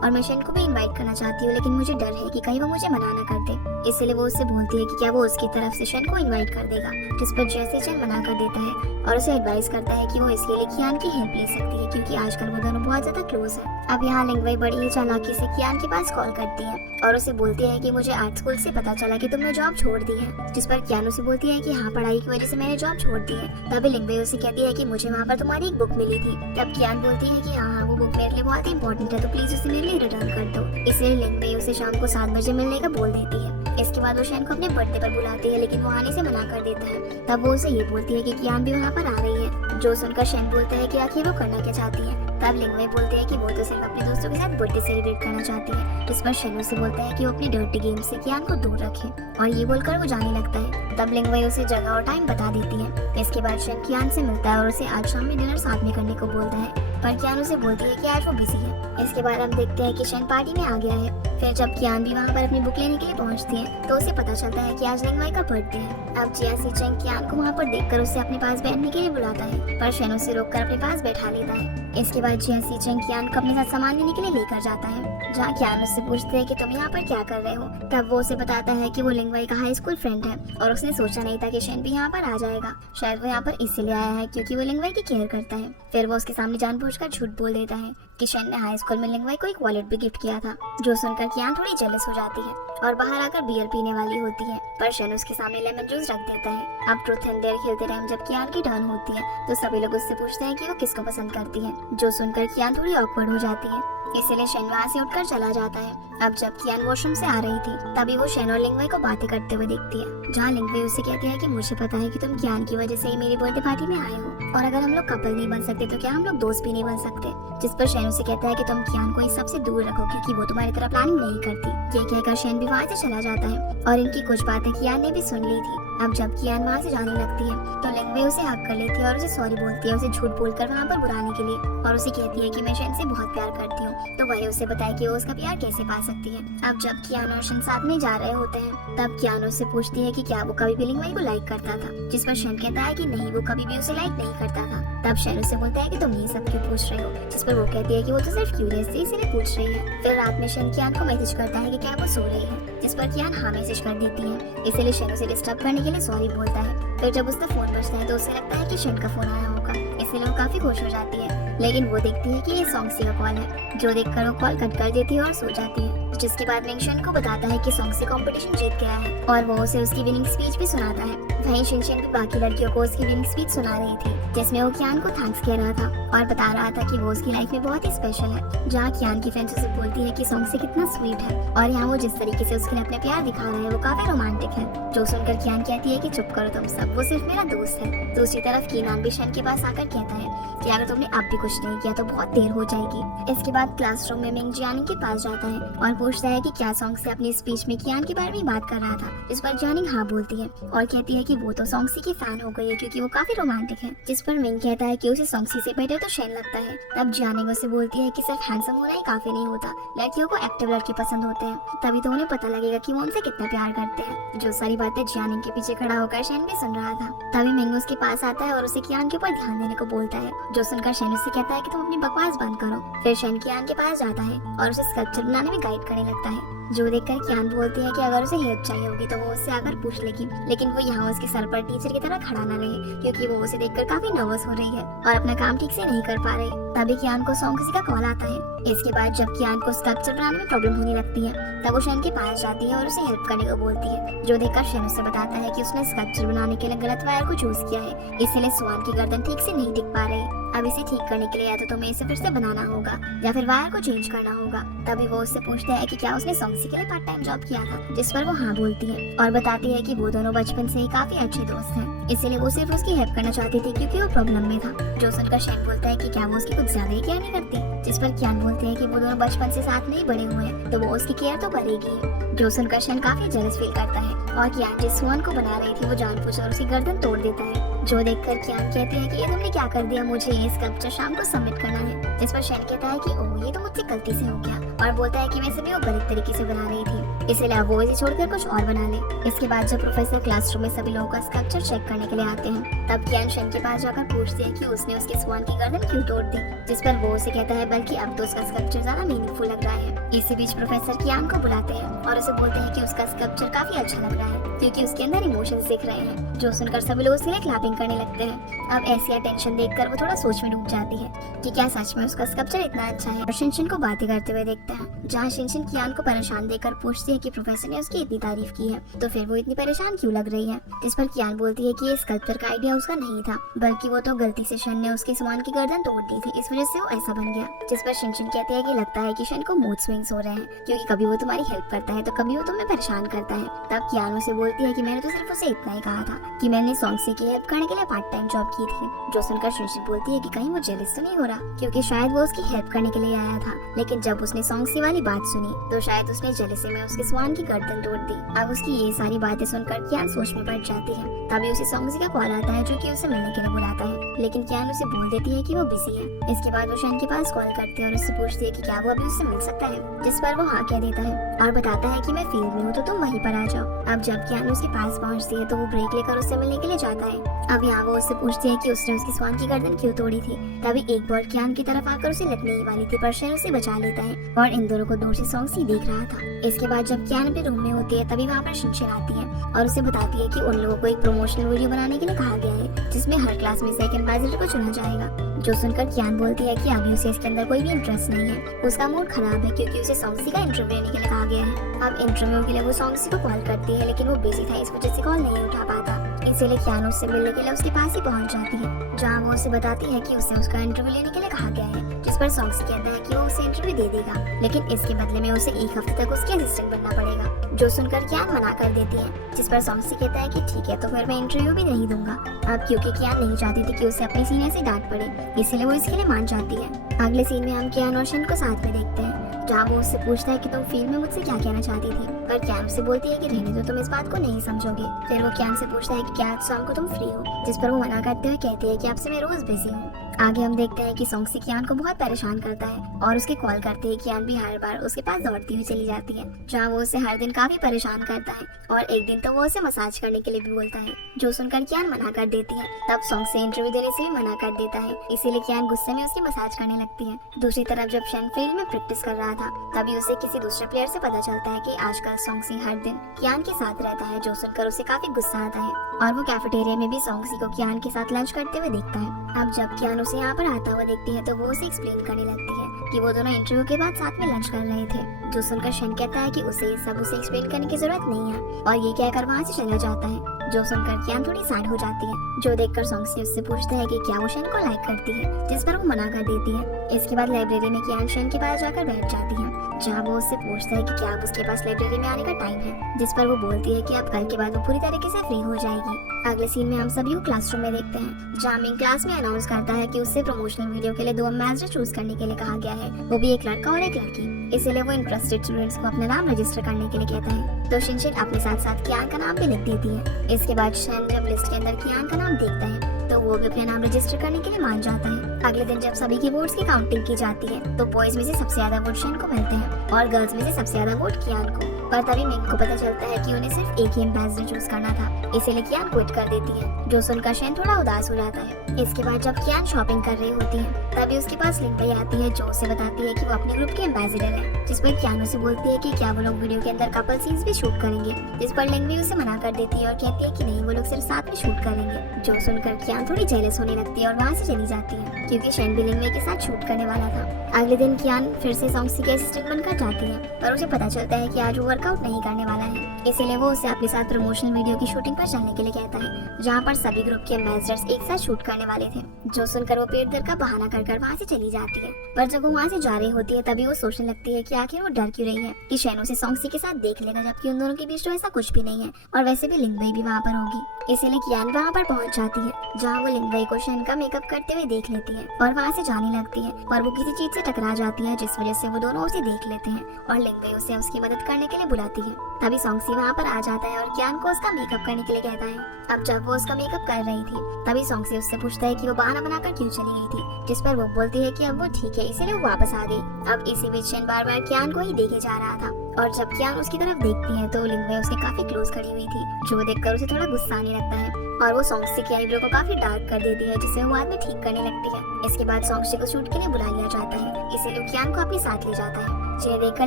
और मैं शेन को भी इनवाइट करना चाहती हूँ, लेकिन मुझे डर है कि कहीं वो मुझे मना ना कर दे। इसलिए वो उससे बोलती है कि क्या वो उसकी तरफ से शेन को इनवाइट कर देगा, जिस पर जेसी चेंग मना कर देता है और उसे एडवाइस करता है कि वो इसके लिए कियान की हेल्प ले सकती है क्योंकि आजकल वो दोनों बहुत ज्यादा क्लोज है। अब यहाँ लिंगवे बड़ी ही चालाकी से कियान के पास कॉल करती है और उसे बोलती है कि मुझे आर्ट स्कूल से पता चला कि तुमने जॉब छोड़ दी है, जिस पर कियान उसे बोलती है कि हाँ पढ़ाई की वजह से मैंने जॉब छोड़ दी है। तभी लिंगवे उसे कहती है कि मुझे वहाँ पर तुम्हारी एक बुक मिली थी। तब कियान बोलती है कि हाँ वो बुक मेरे लिए बहुत ही इंपॉर्टेंट है, तो प्लीज उसे मेरे लिए रिटर्न कर दो। इसलिए लिंगवे उसे शाम को 7 बजे मिलने का बोल देती है। इसके बाद वो शेन को अपने बर्थडे पर बुलाती है, लेकिन वो आने से मना कर देता है। तब वो उसे ये बोलती है कि कियान भी वहाँ पर आ रही है, जो सुनकर शेन बोलता है कि आखिर वो करना क्या चाहती है। तब लिंगवे बोलते हैं कि वो तो सिर्फ अपने दोस्तों के साथ बर्थडे सेलिब्रेट करना चाहती है, जिस पर शेन उसे बोलता है कि वो अपनी डर्टी गेम से कियान को दूर रखे और ये बोलकर वो जाने लगता है। तब लिंगवे उसे जगह और टाइम बता देती है। इसके बाद शेन कियान से मिलता है और उसे आज शाम में डिनर साथ में करने को बोलता है, पर कियान उसे बोलती है कि आज वो बिजी है। इसके बाद हम देखते हैं कि शेन पार्टी में आ गया है। फिर जब कियान भी वहाँ पर अपनी बुक लेने के लिए पहुँचती है तो उसे पता चलता है कि आज लिंगवे का बर्थडे है। अब जेसी चेंग कियान को वहाँ पर देखकर उसे अपने पास बैठने के लिए बुलाता है, पर शेन उसे रोककर अपने पास बैठा लेता है। इसके बाद जेसी चेंग कियान को अपने साथ सामान लेने के लिए लेकर जाता है, जहाँ कियान उससे पूछते हैं कि तुम यहाँ पर क्या कर रहे हो। तब वो उसे बताता है कि वो लिंगवे का हाई स्कूल फ्रेंड है और उसने सोचा नहीं था कि शेन भी यहाँ पर आ जाएगा। शायद वो यहाँ पर इसलिए आया है क्योंकि वो लिंगवे की केयर करता है। फिर वो उसके सामने जानबूझकर झूठ बोल देता है कि शेन ने हाई स्कूल में लिंगवे को एक वॉलेट भी गिफ्ट किया था, जो सुनकर कियान थोड़ी जेलस हो जाती है और बाहर आकर बियर पीने वाली होती है, पर शेन उसके सामने लेमन जूस रख देता है। अब ट्रूथ एंड डेयर खेलते टाइम जब कियान की टर्न होती है तो सभी लोग उससे पूछते हैं कि वो किसको पसंद करती है, जो सुनकर कियान थोड़ी ऑकवर्ड हो जाती है। इसलिए शेन वहाँ से उठकर चला जाता है। अब जब कियान वॉशरूम से आ रही थी तभी वो शेन और लिंगवे को बातें करते हुए देखती है, जहाँ लिंगवे उसे कहती है कि मुझे पता है कि तुम कियान की वजह से ही मेरी बर्थडे पार्टी में आए हो और अगर हम लोग कपल नहीं बन सकते तो क्या हम लोग दोस्त भी नहीं बन सकते। जिस पर शेन उसे कहता है कि तुम कियान को इस सबसे दूर रखो क्योंकि वो तुम्हारी तरह प्लानिंग नहीं करती। ये कहकर शेन भी वहाँ से चला जाता है और इनकी कुछ बातें कियान ने भी सुन ली थी। अब जब कियान वहाँ से जाने लगती है तो लिंगवे उसे हक कर लेती है और उसे सॉरी बोलती है, उसे झूठ बोलकर वहाँ पर बुलाने के लिए, और उसे कहती है कि मैं शेन से बहुत प्यार करती हूँ, तो वही उसे बताए कि वो उसका प्यार कैसे पा सकती है। अब जब कियान और शेन साथ में जा रहे होते हैं तब कियान उससे पूछती है कि क्या वो कभी भी लिंगवे को लाइक करता था, जिस पर शेन कहता है कि नहीं, वो कभी भी उसे लाइक नहीं करता था। तब शेन उससे बोलता है कि तुम ये सब क्यों पूछ रहे हो, जिस पर वो कहती है कि वो तो सिर्फ क्यूरियस थी इसीलिए पूछ रही है। फिर रात में शेन कियान को मैसेज करता है कि क्या वो सो रही है, जिस पर कियान हाँ मैसेज कर देती है। इसलिए शेन उसे डिस्टर्ब करने के लिए सॉरी बोलता है। फिर जब उसका फोन बजता है तो उसे लगता है कि शेन का फोन आया होगा, इसलिए वो काफी खुश हो जाती है, लेकिन वो देखती है कि ये सॉन्गसी का कॉल है, जो देखकर वो कॉल कट कर देती है और सो जाती है। जिसके बाद मिंग शेन को बताता है कि सॉन्गसी कंपटीशन जीत गया है और वो उसे उसकी विनिंग स्पीच भी सुनाता है। वहीं शिनशेन भी बाकी लड़कियों को उसकी विनिंग स्पीच सुना रही थी, जिसमें वो कियान को थैंक्स कह रहा था और बता रहा था कि वो उसकी लाइफ में बहुत ही स्पेशल है। जहाँ कियान की फ्रेंड्स उसे बोलती है कि सॉन्गसी कितना स्वीट है और यहाँ वो जिस तरीके से उसके लिए अपने प्यार दिखा रहा है वो काफी रोमांटिक है, जो सुनकर कियान कहती है कि चुप करो तुम सब, वो सिर्फ मेरा दोस्त है। दूसरी तरफ कीनान भी शेन के पास आकर कहता है कि अगर तुमने अब भी कुछ नहीं किया तो बहुत देर हो जाएगी। इसके बाद क्लासरूम में मिंग जियानिंग के पास जाता है और पूछता है कि क्या सॉन्गसी अपनी स्पीच में कियान के बारे में बात कर रहा था, जिस पर जियानिंग हाँ बोलती है और कहती है कि वो तो सॉन्गसी की फैन हो गई है क्योंकि वो काफी रोमांटिक है, जिस पर मिंग कहता है कि उसे सॉन्गसी से बेटर तो शेन लगता है। तब जियानिंग उसे बोलती है कि सिर्फ हैंडसम होना ही काफी नहीं होता, लड़कियों को एक्टिव लड़के पसंद होते हैं, तभी तो उन्हें पता लगेगा कि वो उनसे कितना प्यार करते हैं। जो सारी बातें जियानिंग के पीछे खड़ा होकर शेन भी सुन रहा था। तभी मिंग उसके पास आता है और उसे कियान के ऊपर ध्यान देने को बोलता है, जो सुनकर शेन उससे कहता है कि तुम अपनी बकवास बंद करो। फिर शेन कियान के पास जाता है और उसे स्कल्पचर बनाने में गाइड करने लगता है, जो देखकर कियान बोलती है कि अगर उसे हेल्प चाहिए होगी तो वो उससे आकर पूछ लेगी, लेकिन वो यहाँ उसके सर पर टीचर की तरह खड़ा न रहे क्योंकि वो उसे देखकर काफी नर्वस हो रही है और अपना काम ठीक से नहीं कर पा रही। तभी कियान को सॉन्गसी का कॉल आता है। इसके बाद जब कियान को स्कल्पचर बनाने में प्रॉब्लम होने लगती है तब वो शेन के पास जाती है और उसे हेल्प करने को बोलती है, जो देखकर शेन उसे बताता है कि उसने स्कल्पचर बनाने के लिए गलत वायर को चूज किया है, इसलिए स्वान की गर्दन ठीक से नहीं टिक पा रही। अब इसे ठीक करने के लिए या तो तुम्हें इसे फिर से बनाना होगा या फिर वायर को चेंज करना होगा। तभी वो उससे पूछता है कि क्या उसने सॉन्गसी सॉन्गसी के लिए पार्ट टाइम जॉब किया था, जिस पर वो हाँ बोलती है और बताती है कि वो दोनों बचपन से ही काफी अच्छे दोस्त हैं, इसीलिए वो सिर्फ उसकी हेल्प करना चाहती थी क्योंकि वो प्रॉब्लम में था। जो सुनकर शैन बोलता है कि क्या वो उसकी कुछ ज्यादा ही केयर नहीं करती, जिस पर कियान बोलते हैं कि वो दोनों बचपन से साथ में ही बड़े हुए हैं तो वो उसकी केयर तो करेगी। जो सुनकर शैन काफी जेलस फील करता है और कियान जिस स्वान को बना रही थी वो जानबूझकर उसकी गर्दन तोड़ देता है। जो देखकर कियान कहती है कि ये तुमने क्या कर दिया, मुझे ये स्कल्पचर शाम को सबमिट करना है, जिस पर शैन कहता है कि ओह ये तो मुझसे गलती से हो गया और बोलता है कि वैसे भी वो गलत तरीके से बना रही थी, इसलिए अब वो इसे छोड़कर कुछ और बना ले। इसके बाद जब प्रोफेसर क्लासरूम में सभी लोगों का स्कल्पचर चेक करने के लिए आते हैं तब कियान शैन के पास जाकर पूछती है कि उसने उसके स्वान की गर्दन क्यों तोड़ दी, जिस पर वो उसे कहता है बल्कि अब तो उसका स्कल्पचर ज्यादा मीनिंगफुल लग रहा है। इसी बीच प्रोफेसर कियान को बुलाते हैं और उसे बोलते हैं कि उसका स्कल्पचर काफी अच्छा लग रहा है क्योंकि उसके अंदर इमोशंस दिख रहे हैं। जो सुनकर सभी लोग उसके लिए क्लैपिंग करने लगते हैं। अब ऐसी अटेंशन देखकर वो थोड़ा सोच में डूब जाती है कि क्या सच में उसका स्कल्पचर इतना अच्छा है, और शिनशिन को बातें करते हुए देखते हैं जहाँ शिनशिन कियान को परेशान देखकर पूछती है कि प्रोफेसर ने उसकी इतनी तारीफ की है तो फिर वो इतनी परेशान क्यों लग रही है, जिस पर कियान बोलती है कि ये स्कल्पचर का आइडिया उसका नहीं था बल्कि वो तो गलती से शन ने उसके सामान की गर्दन तोड़ दी थी, इस वजह से वो ऐसा बन गया। जिस पर शिनशिन कहती है कि लगता है कि शन को मूड स्विंग्स हो रहे हैं क्योंकि कभी वो तुम्हारी हेल्प करता है तो कभी वो तुम्हें परेशान करता है। तब कियान उसे बोलती है कि मैंने तो सिर्फ उसे इतना ही कहा था कि मैंने सॉन्गसी की हेल्प करने के लिए पार्ट टाइम जॉब की थी। जो सुनकर शिनशिन बोलती है कि कहीं वो जेलस तो नहीं हो रहा क्योंकि शायद वो उसकी हेल्प करने के लिए आया था, लेकिन जब उसने सॉन्गसी वाली बात सुनी तो शायद उसने जेलसी में उसके स्वान की गर्दन तोड़ दी। अब उसकी ये सारी बातें सुनकर कियान सोच में पड़ जाती है। तभी उसे सॉन्गसी का कॉल आता है जो कि उसे मिलने के लिए बुलाता है, लेकिन कियान उसे बोल देती है कि वो बिजी है। इसके बाद वो शैन के पास कॉल करती है और उससे पूछती है कि क्या वो अभी उससे मिल सकता है, जिस पर वो हाँ कह देता है और बताता है कि मैं फील्ड में हूँ तो तुम वहीं पर आ जाओ। अब जब कियान उसके पास पहुँचती है तो वो ब्रेक लेकर उससे मिलने के लिए जाता है। अब यहाँ वो उससे पूछती है कि उसने उसकी स्वान की गर्दन क्यों तोड़ी थी। तभी एक बॉल कियान की तरफ आकर उसे लगने ही वाली थी पर शैन उसे बचा लेता है और इन दोनों को दूर से सॉन्गसी देख रहा था। इसके बाद जब कियान अपने रूम में होती है तभी वहाँ पर शिनशिन आती है और उसे बताती है कि उन लोगों को एक प्रमोशनल वीडियो बनाने के लिए कहा गया है जिसमें हर क्लास में से एक एम्बेसडर को चुना जाएगा। जो सुनकर कियान बोलती है कि अभी उसे इसके अंदर कोई भी इंटरेस्ट नहीं है, उसका मूड खराब है क्योंकि उसे सॉन्गसी का इंटरव्यू लेने के लिए कहा गया है। अब इंटरव्यू के लिए वो सॉन्गसी को कॉल करती है लेकिन वो बिजी था, इस वजह से कॉल नहीं उठा पाता, इसीलिए कियान उससे मिलने के लिए उसके पास ही पहुंच जाती है जहां वो उसे बताती है कि उसे उसका इंटरव्यू लेने के लिए कहा गया है, जिस पर सॉन्गसी कहता है कि वो उसे इंटरव्यू दे देगा लेकिन इसके बदले में उसे एक हफ्ते तक उसके असिस्टेंट बनना पड़ेगा। जो सुनकर कियान मना कर देती है, जिस पर सॉन्गसी कहता है कि ठीक है तो फिर मैं इंटरव्यू भी नहीं दूंगा। अब क्योंकि कियान नहीं चाहती थी कि उसे अपने सीनियर से डांट पड़े, इसीलिए वो इसके लिए मान जाती है। अगले सीन में हम कियान और शन को साथ में देखते हैं जहाँ वो उससे पूछता है कि तुम फील्ड में मुझसे क्या कहना चाहती थी, पर कियान उससे बोलती है कि रहने दो, तुम इस बात को नहीं समझोगे। फिर वो कियान से पूछता है कि क्या आज शाम को तुम फ्री हो, जिस पर वो मना करते हुए कहती है कि आपसे मैं रोज बिजी हूँ। आगे हम देखते हैं कि सॉन्गसी कियान को बहुत परेशान करता है और उसके कॉल करते ही कियान भी हर बार उसके पास दौड़ती हुई चली जाती है जहाँ वो उसे हर दिन काफी परेशान करता है और एक दिन तो वो उसे मसाज करने के लिए भी बोलता है। जो सुनकर कियान मना कर देती है तब सॉन्गसी इंटरव्यू देने से भी मना कर देता है, इसीलिए कियान गुस्से में उसकी मसाज करने लगती है। दूसरी तरफ जब शैन फील्ड में प्रैक्टिस कर रहा था तभी उसे किसी दूसरे प्लेयर से पता चलता है कि आजकल सॉन्गसी हर दिन कियान के साथ रहता है। जो सुनकर उसे काफी गुस्सा आता है और वो कैफेटेरिया में भी सॉन्गसी को कियान के साथ लंच करते हुए देखता है। अब जब कियान उसे यहाँ पर आता हुआ देखती है तो वो उसे एक्सप्लेन करने लगती है कि वो दोनों इंटरव्यू के बाद साथ में लंच कर रहे थे। जो सुनकर शन कहता है कि उसे ये सब उसे एक्सप्लेन करने की जरूरत नहीं है और ये कहकर वहाँ से चला जाता है। जो सुनकर कियान थोड़ी सैड हो जाती है। जो देखकर सॉन्गसी उससे पूछता है कि क्या वो शन को लाइक करती है, जिस पर वो मना कर देती है। इसके बाद लाइब्रेरी में कियान शन के पास जाकर बैठ जाती है जहाँ वो उससे पूछता है कि क्या अब उसके पास लाइब्रेरी में आने का टाइम है, जिस पर वो बोलती है कि अब कल के बाद वो पूरी तरीके से फ्री हो जाएगी। अगले सीन में हम सभी को क्लासरूम में देखते हैं जहाँ मेन क्लास में अनाउंस करता है कि उससे प्रमोशनल वीडियो के लिए 2 एम्बेसडर चूज करने के लिए कहा गया है, वो भी एक लड़का और एक लड़की। इसीलिए वो इंटरेस्टेड स्टूडेंट्स को अपना नाम रजिस्टर करने के लिए कहता है तो शिनशिन अपने साथ साथ कियान का नाम भी लिख देती है। इसके बाद शन जब लिस्ट के अंदर कियान का नाम देखता है तो वो भी अपना नाम रजिस्टर करने के लिए मान जाता है। अगले दिन जब सभी की वोट्स की काउंटिंग की जाती है तो बॉयज में से सबसे ज्यादा वोट शन को मिलते हैं और गर्ल्स में से सबसे ज्यादा वोट कियान को। पर तभी मिंग को पता चलता है कि उन्हें सिर्फ एक ही एम्बेसडर चूज करना था, इसीलिए कियान क्विट कर देती है। जो सुनकर शन थोड़ा उदास हो जाता है। इसके बाद जब कियान शॉपिंग कर रही होती है तभी उसके पास लिंगबई आती है जो उसे बताती है कि वो अपने ग्रुप के एम्बेसडर है, जिस पर कियान उसे बोलती है कि क्या वो लोग वीडियो के अंदर कपल सीन्स भी शूट करेंगे, जिस पर लिंगबई उसे मना कर देती है और कहती है कि नहीं वो लोग सिर्फ साथ में शूट करेंगे। जो सुनकर कियान थोड़ी जेलस होने लगती है और वहाँ से चली जाती है क्योंकि शन भी लिंगबई के साथ शूट करने वाला था। अगले दिन कियान फिर से सॉन्गसी के असिस्टेंट बनकर जाती है पर उसे पता चलता है कि आज वो वर्कआउट नहीं करने वाला है, इसीलिए वो उसे अपने साथ प्रमोशनल वीडियो की शूटिंग पर चलने के लिए कहता है जहाँ पर सभी ग्रुप के एम्बेसडर्स एक साथ शूट करने वाले थे। जो सुनकर वो पेट दर्द का बहाना कर वहाँ से चली जाती है, पर जब वो वहाँ से जा रही होती है तभी वो सोचने लगती है कि कि आखिर वो डर क्यों रही है कि शेन उसे सॉन्गसी के साथ देख लेगा, जबकि उन दोनों के बीच तो ऐसा कुछ भी नहीं है और वैसे भी लिंगवई भी वहाँ पर होगी। इसीलिए कियान वहाँ पर पहुँच जाती है, जहाँ वो लिंगवई को शेन का मेकअप करते हुए देख लेती है और वहाँ से जाने लगती है, पर वो किसी चीज से टकरा जाती है, जिस वजह से वो दोनों उसे देख लेते हैं और लिंगवई उसे उसकी मदद करने के लिए बुलाती है। तभी सॉन्गसी वहाँ पर आ जाता है और कियान को उसका मेकअप करने के लिए कहता है। अब जब वो उसका मेकअप कर रही थी, तभी सॉन्गसी उससे पूछता है कि वो बहाना बनाकर क्यों चली गई थी, जिस पर वो बोलती है कि अब वो ठीक है, इसीलिए वो वापस आ गई। अब इसी बीच शेन बार बार कियान को ही देखे जा रहा था और जब कियान उसकी तरफ देखती है तो लिंगवई उसके काफी क्लोज खड़ी हुई थी, जो देखकर उसे थोड़ा गुस्सा आने लगता है और वो सॉन्गसी की आईब्रो को काफी डार्क कर देती है, जिसे वो बाद में ठीक करने लगती है। इसके बाद सॉन्गसी को शूट के लिए बुला लिया जाता है, इसीलिए कियान को अपने साथ ले जाता है, जिन्हें देखकर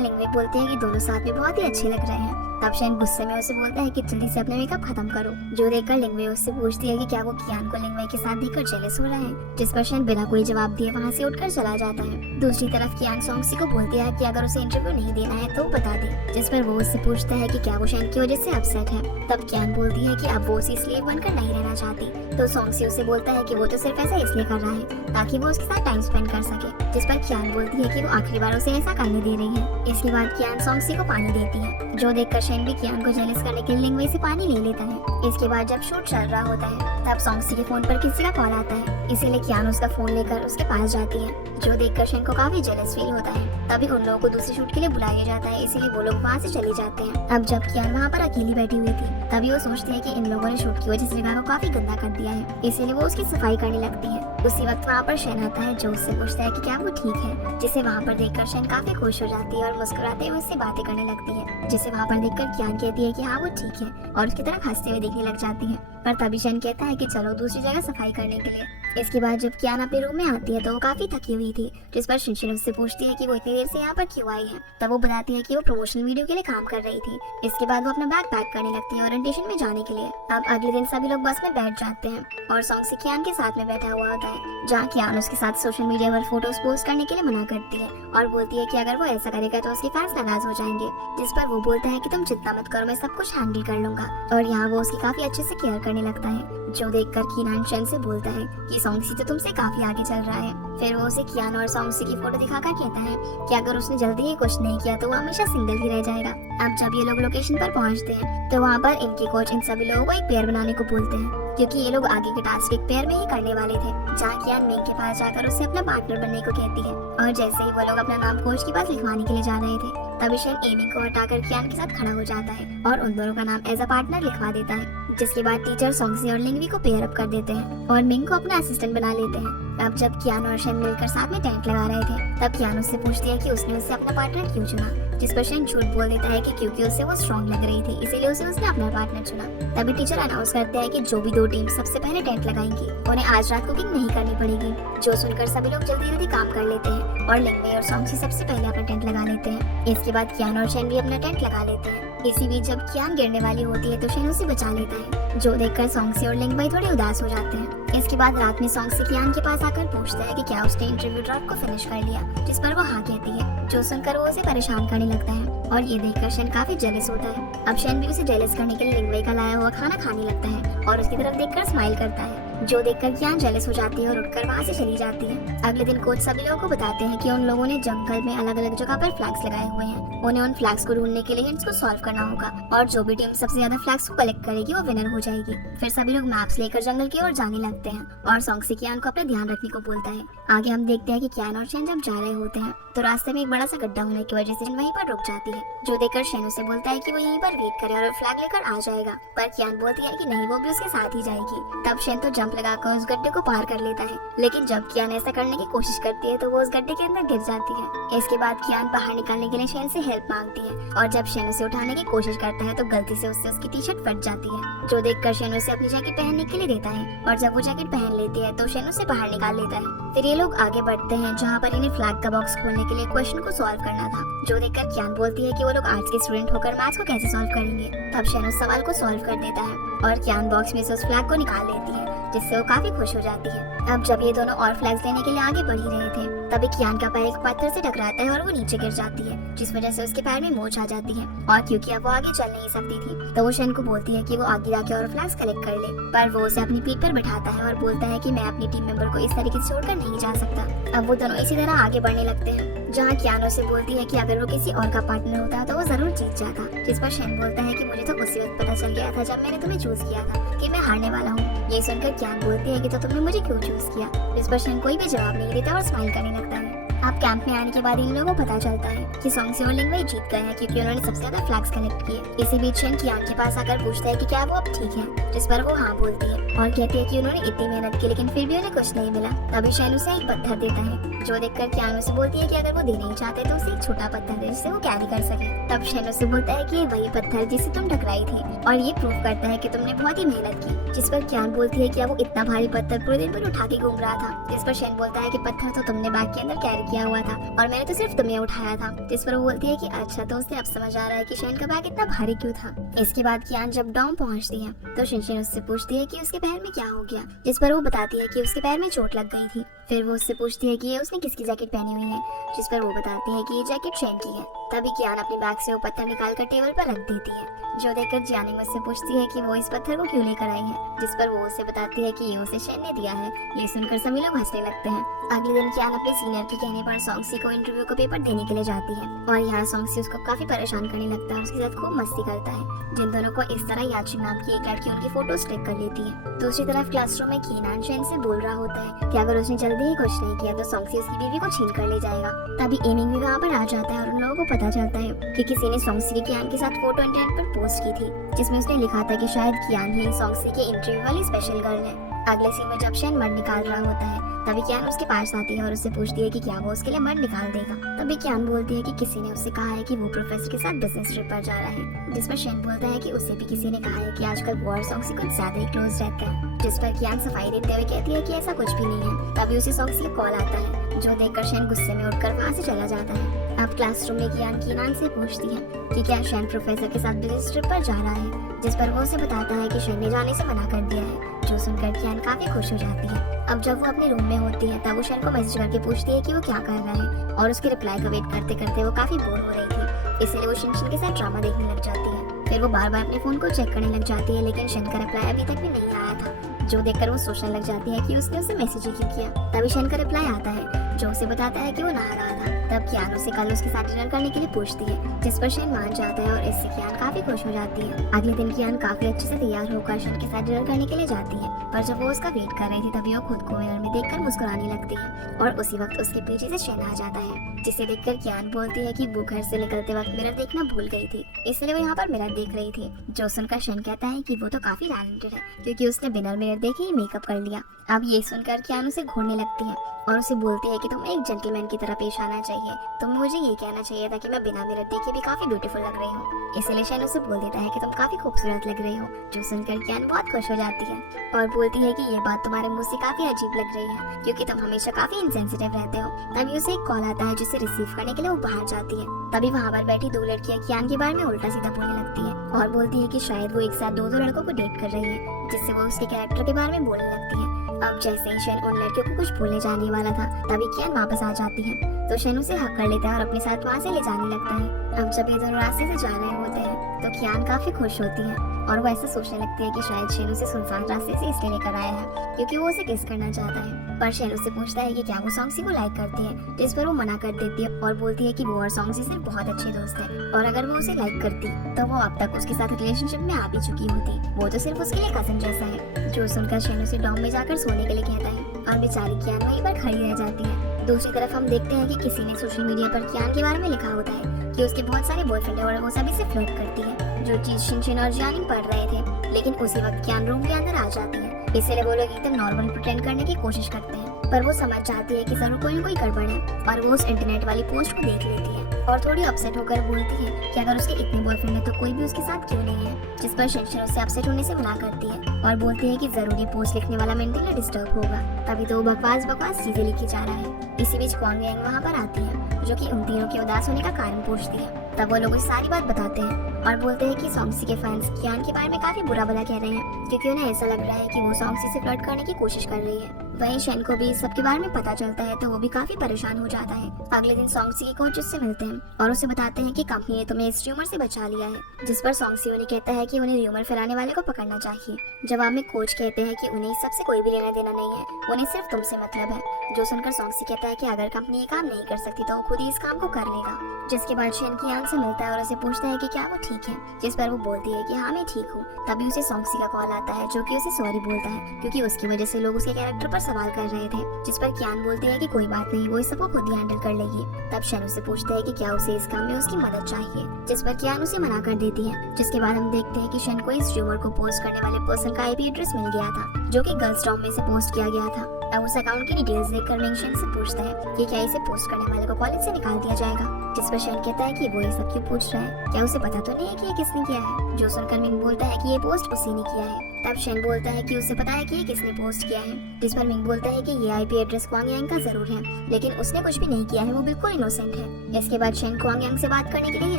लिंगवई बोलते हैं कि दोनों साथ में बहुत ही अच्छे लग रहे हैं। तब शेन गुस्से में उसे बोलता है कि जल्दी से अपना मेकअप खत्म करो, जो देखकर लिंगवई उससे पूछती है कि क्या वो कियान को लिंगवई के साथ देखकर जेलस हो रहा है, जिस पर शेन बिना कोई जवाब दिए वहाँ से उठकर चला जाता है। दूसरी तरफ कियान सॉन्गसी को बोलती है कि अगर उसे इंटरव्यू नहीं देना है तो बता दे, जिस पर वो उससे पूछता है कि क्या वो शेन की वजह से अपसेट है। तब कियान बोलती है कि अब वो उसी स्लेव बनकर नहीं रहना चाहती, तो सॉन्गसी उसे बोलता है कि वो तो सिर्फ ऐसा इसलिए कर रहा है ताकि वो उसके साथ टाइम स्पेंड कर सके, जिस पर कियान बोलती है कि वो आखिरी बार उसे ऐसा करने दे रही है। इसके बाद कियान सॉन्गसी को पानी देती है, जो देखकर शेन भी कियान को जेलस करने के लिए लिंगवई से पानी ले लेता है। इसके बाद जब शूट चल रहा होता है तब सॉन्गसी के फोन पर किसी का कॉल आता है, इसीलिए कियान उसका फोन लेकर उसके पास जाती है, जो देखकर शेन को काफी जेलस फील होता है। तभी उन लोगों को दूसरी शूट के लिए बुला लिया जाता है, इसीलिए वो लोग वहाँ से चले जाते हैं। अब जब कियान वहाँ पर अकेली बैठी हुई थी, तभी वो सोचती है कि इन लोगों ने शूट की वजह से जगह को काफी गंदा कर दिया है, इसीलिए वो उसकी सफाई करने लगती है। उसी वक्त वहाँ पर शेन आता है, जो उससे पूछता है कि क्या वो ठीक है, जिसे वहाँ पर देखकर शेन काफी खुश हो जाती है और मुस्कुराते हुए उससे बातें करने लगती है, जिसे वहाँ पर देखकर कियान कहती है कि हाँ वो ठीक है और उसकी तरफ हंसते हुए देखने लग जाती है। पर तभी शेन कहता है कि चलो दूसरी जगह सफाई करने के लिए। इसके बाद जब कियान अपने रूम में आती है तो वो काफी थकी हुई थी, जिस पर शिनशिन उससे पूछती है कि वो इतनी देर से यहाँ पर क्यों आई है। तब वो बताती है कि वो प्रमोशनल वीडियो के लिए काम कर रही थी। इसके बाद वो अपना बैग पैक करने लगती है ओरिएंटेशन में जाने के लिए। अब अगले दिन सभी लोग बस में बैठ जाते हैं और सॉन्गसी कियान के साथ में बैठा हुआ होता है, जहाँ कियान उसके साथ सोशल मीडिया पर फोटोज पोस्ट करने के लिए मना करती है और बोलती है कि अगर वो ऐसा करेगा तो उसके फैंस नाराज हो जाएंगे, जिस पर वो बोलता है कि तुम चिंता मत करो, मैं सब कुछ हैंडल कर लूंगा। और यहाँ वो उसकी काफी अच्छे से केयर करने लगता है, जो देखकर कियान शेन से बोलता है कि सॉन्गसी तो तुमसे काफी आगे चल रहा है। फिर वो उसे कियान और सॉन्गसी की फोटो दिखाकर कहता है कि अगर उसने जल्दी ही कुछ नहीं किया तो वो हमेशा सिंगल ही रह जाएगा। अब जब ये लोग लोकेशन पर पहुंचते हैं तो वहाँ पर इनके कोच इन सभी लोगों को एक पेयर बनाने को बोलते हैं, क्योंकि ये लोग आगे के टास्क एक पेयर में ही करने वाले थे, जहाँ कियान मिंग के पास जाकर उससे अपना पार्टनर बनने को कहती है। और जैसे ही वो लोग अपना नाम कोच के पास लिखवाने के लिए जा रहे थे, तभी शेन एमी को हटाकर कियान के साथ खड़ा हो जाता है और उन दोनों का नाम एज अ पार्टनर लिखवा देता है। जिसके बाद टीचर सॉन्गसी और लिंगवी को पेयर अप कर देते हैं और मिंग को अपना असिस्टेंट बना लेते हैं। अब जब कियान और शेन मिलकर साथ में टेंट लगा रहे थे, तब कियान उससे पूछती है कि उसने उससे अपना पार्टनर क्यों चुना, जिस पर शेन झूठ बोल देता है कि क्योंकि उससे वो स्ट्रॉन्ग लग रही थी, इसीलिए उसने अपना पार्टनर चुना। तभी टीचर अनाउंस करते हैं कि जो भी दो टीम सबसे पहले टेंट लगाएंगी उन्हें आज रात कुकिंग नहीं करनी पड़ेगी, जो सुनकर सभी लोग जल्दी जल्दी काम कर लेते हैं और लिंगवी और सॉन्गसी सबसे पहले अपना टेंट लगा लेते हैं। इसके बाद कियान और शेन भी अपना टेंट लगा लेते हैं। इसी बीच जब कियान गिरने वाली होती है तो शेन उसे बचा लेता है, जो देखकर सॉन्गसी और लिंगवी थोड़े उदास हो जाते हैं। इसके बाद रात में सॉन्गसी कियान के पास आकर पूछता है कि क्या उसने इंटरव्यू ड्राफ्ट को फिनिश कर लिया, जिस पर वो हाँ कहती है, जो सुनकर वो उसे परेशान करने लगता है और ये देखकर शेन काफी जेलस होता है। अब शेन भी उसे जेलस करने के लिए लिंगवी का लाया हुआ खाना खाने लगता है और उसकी तरफ देखकर स्माइल करता है, जो देखकर कियान जेलस हो जाती है और उठकर वहाँ से चली जाती है। अगले दिन कोच सभी लोगों को बताते हैं कि उन लोगों ने जंगल में अलग अलग जगह पर फ्लैग्स लगाए हुए हैं, उन्हें उन फ्लैग्स को ढूंढने के लिए हिंट्स को सॉल्व करना होगा और जो भी टीम सबसे ज्यादा फ्लैग्स को कलेक्ट करेगी वो विनर हो जाएगी। फिर सभी लोग मैप्स लेकर जंगल की ओर जाने लगते हैं और सॉन्गसी कियान को अपना ध्यान रखने को बोलता है। आगे हम देखते हैं कि कियान और शेन जब जा रहे होते हैं तो रास्ते में एक बड़ा सा गड्ढा होने की वजह से शेन वहीं पर रुक जाती है, जो देखकर शेन उसे बोलता है कि वो यहीं पर वेट करे और फ्लैग लेकर आ जाएगा, पर कियान बोलती है कि नहीं, वो भी उसके साथ ही जाएगी। तब शेन तो जंप लगाकर उस गड्ढे को पार कर लेता है, लेकिन जब कियान ऐसा करने की कोशिश करती है तो वो उस गड्ढे के अंदर गिर जाती है। इसके बाद कियान बाहर निकलने के लिए शेन से हेल्प मांगती है और जब शेन उसे उठाने की कोशिश करता है तो गलती से उससे उसकी टी शर्ट फट जाती है, जो देखकर शेन उसे अपनी जैकेट पहनने के लिए देता है और जब वो जैकेट पहन लेती है तो शेन उसे बाहर निकाल लेता है। फिर ये लोग आगे बढ़ते हैं जहाँ पर इन्हें फ्लैग का बॉक्स खोलने के लिए क्वेश्चन को सॉल्व करना था, जो देखकर कियान बोलती है कि वो लोग आर्ट्स के स्टूडेंट होकर मैथ्स को कैसे सॉल्व करेंगे। तब शेन उस सवाल को सॉल्व कर देता है और कियान बॉक्स में से उस फ्लैग को निकाल लेती है, जिससे वो काफी खुश हो जाती है। अब जब ये दोनों और फ्लैग्स लेने के लिए आगे बढ़ ही रहे थे, तभी कियान का पैर एक पत्थर से टकराता है और वो नीचे गिर जाती है, जिस वजह से उसके पैर में मोच आ जाती है और क्योंकि अब वो आगे चल नहीं सकती थी तो वो शेन को बोलती है कि वो आगे जाके और फ्लैग्स कलेक्ट कर ले, पर वो उसे अपनी पीठ पर बैठाता है और बोलता है कि मैं अपनी टीम मेंबर को इस तरीके से छोड़कर नहीं जा सकता। अब वो दोनों इसी तरह आगे बढ़ने लगते हैं। जहाँ कियानो से बोलती है कि अगर वो किसी और का पार्टनर होता तो वो जरूर जीत जाता। जिस पर शेन बोलता है कि मुझे तो उसी वक्त पता चल गया था जब मैंने तुम्हें चूज किया था कि मैं हारने वाला हूँ। ये सुनकर कियान बोलती है कि तो तुमने मुझे क्यों चूज किया। जिस पर शेन कोई भी जवाब नहीं देता और स्माइल करने लगता है। अब कैंप में आने के बाद इन लोगों को पता चलता है कि सॉन्गसी और लिंगवे जीत गए हैं क्योंकि उन्होंने सबसे ज्यादा फ्लैग्स कलेक्ट किए। इसी बीच शेन कियान के पास आकर पूछता है कि क्या वो अब ठीक है, जिस पर वो हाँ बोलती है और कहती है कि उन्होंने इतनी मेहनत की लेकिन फिर भी उन्हें कुछ नहीं मिला। तभी शेन उसे एक पत्थर देता है, जो देखकर कियान उसे बोलती है कि अगर वो दे नहीं चाहते तो उसे एक छोटा पत्थर दे जिससे वो कैरी कर सके। तब शेन उसे बोलता है कि ये वही पत्थर जिससे तुम टकराई थी और ये प्रूव करता है कि तुमने बहुत ही मेहनत की। जिस पर कियान बोलती है कि वो इतना भारी पत्थर पूरे दिन भर उठा के घूम रहा था। जिस पर शेन बोलता है कि पत्थर तो तुमने बैग के अंदर कैरी किया हुआ था और मैंने तो सिर्फ तुम्हें उठाया था। जिस पर वो बोलती है कि अच्छा, तो उसे अब समझ आ रहा है कि शेन का बैग इतना भारी क्यों था। इसके बाद कियान जब डॉम पहुंचती है तो शिनशिन उससे पूछती है कि उसके पैर में क्या हो गया। जिस पर वो बताती है कि उसके पैर में चोट लग गई थी। फिर वो उससे पूछती है कि ये उसने किसकी जैकेट पहनी हुई है। जिस पर वो बताती है कि ये जैकेट शेन की है। तभी कियान अपने बैग से वो पत्थर निकाल कर टेबल पर रख देती है, जो देखकर जियानिंग मुझसे पूछती है कि वो इस पत्थर को क्यों लेकर आई है। जिस पर वो उसे बताती है कि ये उसे शेन ने दिया है। ये सुनकर सभी लोग हंसने लगते हैं। अगले दिन कियान अपने सीनियर के कहने पर सॉन्गसी को इंटरव्यू का पेपर देने के लिए जाती है और यहाँ सॉन्गसी उसको काफी परेशान करने लगता है, उसके साथ खूब मस्ती करता है। जिन दोनों को इस तरह याचिंग नाम की एक लड़की उनकी फोटोज क्लिक कर लेती है। दूसरी तरफ क्लासरूम में कीनान शेन से बोल रहा होता है कि अगर उसने जल्दी ही कुछ नहीं किया तो सॉन्गसी उसकी बीवी को छीन कर ले जाएगा। तभी एमिंग भी वहाँ पर आ जाता है और उन लोगों को पता चलता है कि किसी ने सॉन्गसी की कियान के साथ फोटो इंटरनेट पर पोस्ट की थी, जिसमें उसने लिखा था कि शायद कियान ही सॉन्गसी के इंटरव्यू वाली स्पेशल गर्ल है। अगले सीन में जब शेन मर्ड निकाल रहा होता है तभी कियान उसके पास आती है और उससे पूछती है कि क्या वो उसके लिए मर्ड निकाल देगा। तभी कियान बोलती है कि किसी ने उससे कहा है कि वो प्रोफेसर के साथ बिजनेस ट्रिप पर जा रहा है। जिसमें शेन बोलता है कि उसे भी किसी ने कहा है कि आजकल वो और सॉन्गसी कुछ ज्यादा ही क्लोज रहते हैं। जिस पर कियान सफाई देते हुए कहती है कि ऐसा कुछ भी नहीं है। तभी उसे सॉन्गसी का कॉल आता है, जो देखकर शेन गुस्से में उठकर वहाँ से चला जाता है। अब क्लासरूम में कियान कीनान से पूछती है कि क्या शेन प्रोफेसर के साथ बिजनेस ट्रिप पर जा रहा है। जिस पर वो उसे बताता है कि शेन ने जाने से मना कर दिया है, जो सुनकर कियान काफी खुश हो जाती है। अब जब वो अपने रूम में होती है तब वो शेन को मैसेज करके पूछती है कि वो क्या कर रहा है और उसके रिप्लाई का वेट करते करते वो काफी बोर हो रही थी, इसलिए वो शिनशिन के साथ ड्रामा देखने लग जाती है। फिर वो बार बार अपने फोन को चेक करने लग जाती है लेकिन शेन का रिप्लाई अभी तक भी नहीं आया था, जो देखकर वो सोचने लग जाती है कि उसने उसे मैसेज ही क्यों किया। तभी शेन का रिप्लाई आता है, जो उसे बताता है कि वो नहा रहा था। तब कियान उसे कल उसके साथ डिनर करने के लिए पूछती है, जिस पर शेन मान जाता है और इससे कियान काफी खुश हो जाती है। अगले दिन कियान काफी अच्छे से तैयार होकर शेन के साथ डिनर करने के लिए जाती है, पर जब वो उसका वेट कर रही थी तभी वो खुद को मिरर में देखकर मुस्कुराने लगती है और उसी वक्त उसके पीछे से शेन आ जाता है, जिसे देखकर कियान बोलती है कि वो घर से निकलते वक्त मिरर देखना भूल गई थी, इसलिए वो यहाँ पर मिरर देख रही थी। जो सुनकर शेन कहता है कि वो तो काफी टैलेंटेड है क्योंकि उसने बिना मिरर देखे ही मेकअप कर लिया। अब ये सुनकर कियान उसे घूरने लगती है और उसे बोलती है कि तुम्हें एक जेंटलमैन की तरह पेश आना चाहिए, तुम्हें मुझे ये कहना चाहिए था कि मैं बिना मिरर देखे भी काफी ब्यूटीफुल लग रही हूँ। इसलिए शेन उसे बोल देता है कि तुम काफी खूबसूरत लग रही हो, जो सुनकर कियान बहुत खुश हो जाती है और बोलती है कि ये बात तुम्हारे मुंह से काफी अजीब लग रही है क्योंकि तुम हमेशा काफी इंसेंसिटिव रहते हो। तभी उसे एक कॉल आता है जिसे रिसीव करने के लिए वो बाहर जाती है। तभी वहाँ पर बैठी दो लड़कियां कियान के बारे में उल्टा सीधा बोलने लगती है और बोलती है कि शायद वो एक साथ दो लड़कों को डेट कर रही है, जिससे वो उसके कैरेक्टर के बारे में बोलने लगती है। अब जैसे ही शेन उन लड़कियों को कुछ बोलने जाने वाला था तभी कियान वापस आ जाती है, तो शेन उसे हक कर लेता है और अपने साथ वहाँ से ले जाने लगता है। अब जब ये दोनों रास्ते से जा रहे होते हैं तो कियान काफी खुश होती है और वो ऐसा सोचने लगती है कि शायद शेन उसे सुनसान रास्ते से इसलिए लेकर आया है क्योंकि वो उसे किस करना चाहता है। पर शेन उससे पूछता है कि क्या वो सॉन्गसी को लाइक करती है, जिस पर वो मना कर देती है और बोलती है कि वो और सॉन्गसी सिर्फ बहुत अच्छे दोस्त है और अगर वो उसे लाइक करती तो वो अब तक उसके साथ रिलेशनशिप में आ भी चुकी होती, वो तो सिर्फ उसके लिए कजिन जैसा है। जो सुनकर शेन उसे डॉम में जाकर सोने के लिए कहता है और बेचारी कियान वहीं पर खड़ी रह जाती है। दूसरी तरफ हम देखते हैं कि किसी ने सोशल मीडिया पर कियान के बारे में लिखा होता है कि उसके बहुत सारे बॉयफ्रेंड है और वो सभी से फ्लर्ट करती है, जो चीज शिनशिन और जियानिंग पढ़ रहे थे। लेकिन उसी वक्त कियान रूम के अंदर आ जाती है, इसलिए वो लोग एकदम नॉर्मल प्रिटेंड करने की कोशिश करते हैं, पर वो समझ जाती है कि जरूर कोई न कोई गड़बड़ है और वो उस इंटरनेट वाली पोस्ट को देख लेती है और थोड़ी अपसेट होकर बोलती है कि अगर उसके इतने बॉयफ्रेंड है तो कोई भी उसके साथ क्यों नहीं है। जिस पर शिनशिन उससे अपसेट होने से मना करती है और बोलती है कि जरूरी पोस्ट लिखने वाला मेंटली डिस्टर्ब होगा। तभी तो वो बकवास चीजें लिखी जा रहा है। इसी बीच क्वांग यांग वहाँ पर आती है, जो कि उन तीनों के उदास होने का कारण पूछती है। तब वो लोग उसे सारी बात बताते हैं और बोलते हैं कि सॉन्गसी के फैंस कियान के बारे में काफी बुरा भला कह रहे हैं क्योंकि उन्हें ऐसा लग रहा है कि वो सॉन्गसी से फ्लर्ट करने की कोशिश कर रही है। वहीं शेन को भी इस सब के बारे में पता चलता है तो वो भी काफी परेशान हो जाता है। अगले दिन सॉन्गसी के कोच उससे मिलते हैं और उसे बताते हैं कि कंपनी ने तुम्हें इस र्यूमर से बचा लिया है, जिस पर सॉन्गसी उन्हें कहता है कि उन्हें र्यूमर फैलाने वाले को पकड़ना चाहिए। जवाब में कोच कहते हैं कि उन्हें इस सबसे कोई भी लेना देना नहीं है, उन्हें सिर्फ तुमसे मतलब है। जो सुनकर सॉन्गसी कहता है कि अगर कंपनी ये काम नहीं कर सकती तो वो खुद ही इस काम को कर लेगा। जिसके बाद शेन कियान से मिलता है और उसे पूछता है कि क्या वो ठीक है, जिस पर वो बोलती है कि हाँ मैं ठीक हूँ। तभी उसे सॉन्गसी का कॉल आता है जो कि उसे सॉरी बोलता है क्योंकि उसकी वजह से लोग उसके कैरेक्टर पर सवाल कर रहे थे। जिस पर कियान बोलती है कि कोई बात नहीं, वो इस सबको खुद ही हैंडल कर लेगी। तब शेन उसे पूछता है कि क्या उसे इस काम में उसकी मदद चाहिए, जिस पर कियान उसे मना कर देती है। जिसके बाद हम देखते हैं कि शेन को इस र्यूमर को पोस्ट करने वाले पर्सन का आईपी एड्रेस मिल गया था जो कि गर्ल्स टॉम में से पोस्ट किया गया था। अब उस अकाउंट की डिटेल्स देखकर मिंग शेन से पूछता है कि क्या इसे पोस्ट करने वाले को कॉलेज से निकाल दिया जाएगा, जिस पर शेन कहता है कि वो ये सब क्यों पूछ रहा है, क्या उसे पता तो नहीं है कि ये किसने किया है। जो सुनकर मिंग बोलता है कि ये पोस्ट उसी ने किया है। तब शेन बोलता है कि उसे पता है कि ये किसने पोस्ट किया है, जिस पर मिंग बोलता है कि ये आईपी एड्रेस क्वांग यांग का जरूर है, लेकिन उसने कुछ भी नहीं किया है, वो बिल्कुल इनोसेंट है। इसके बाद शेन क्वांग यांग से बात करने के लिए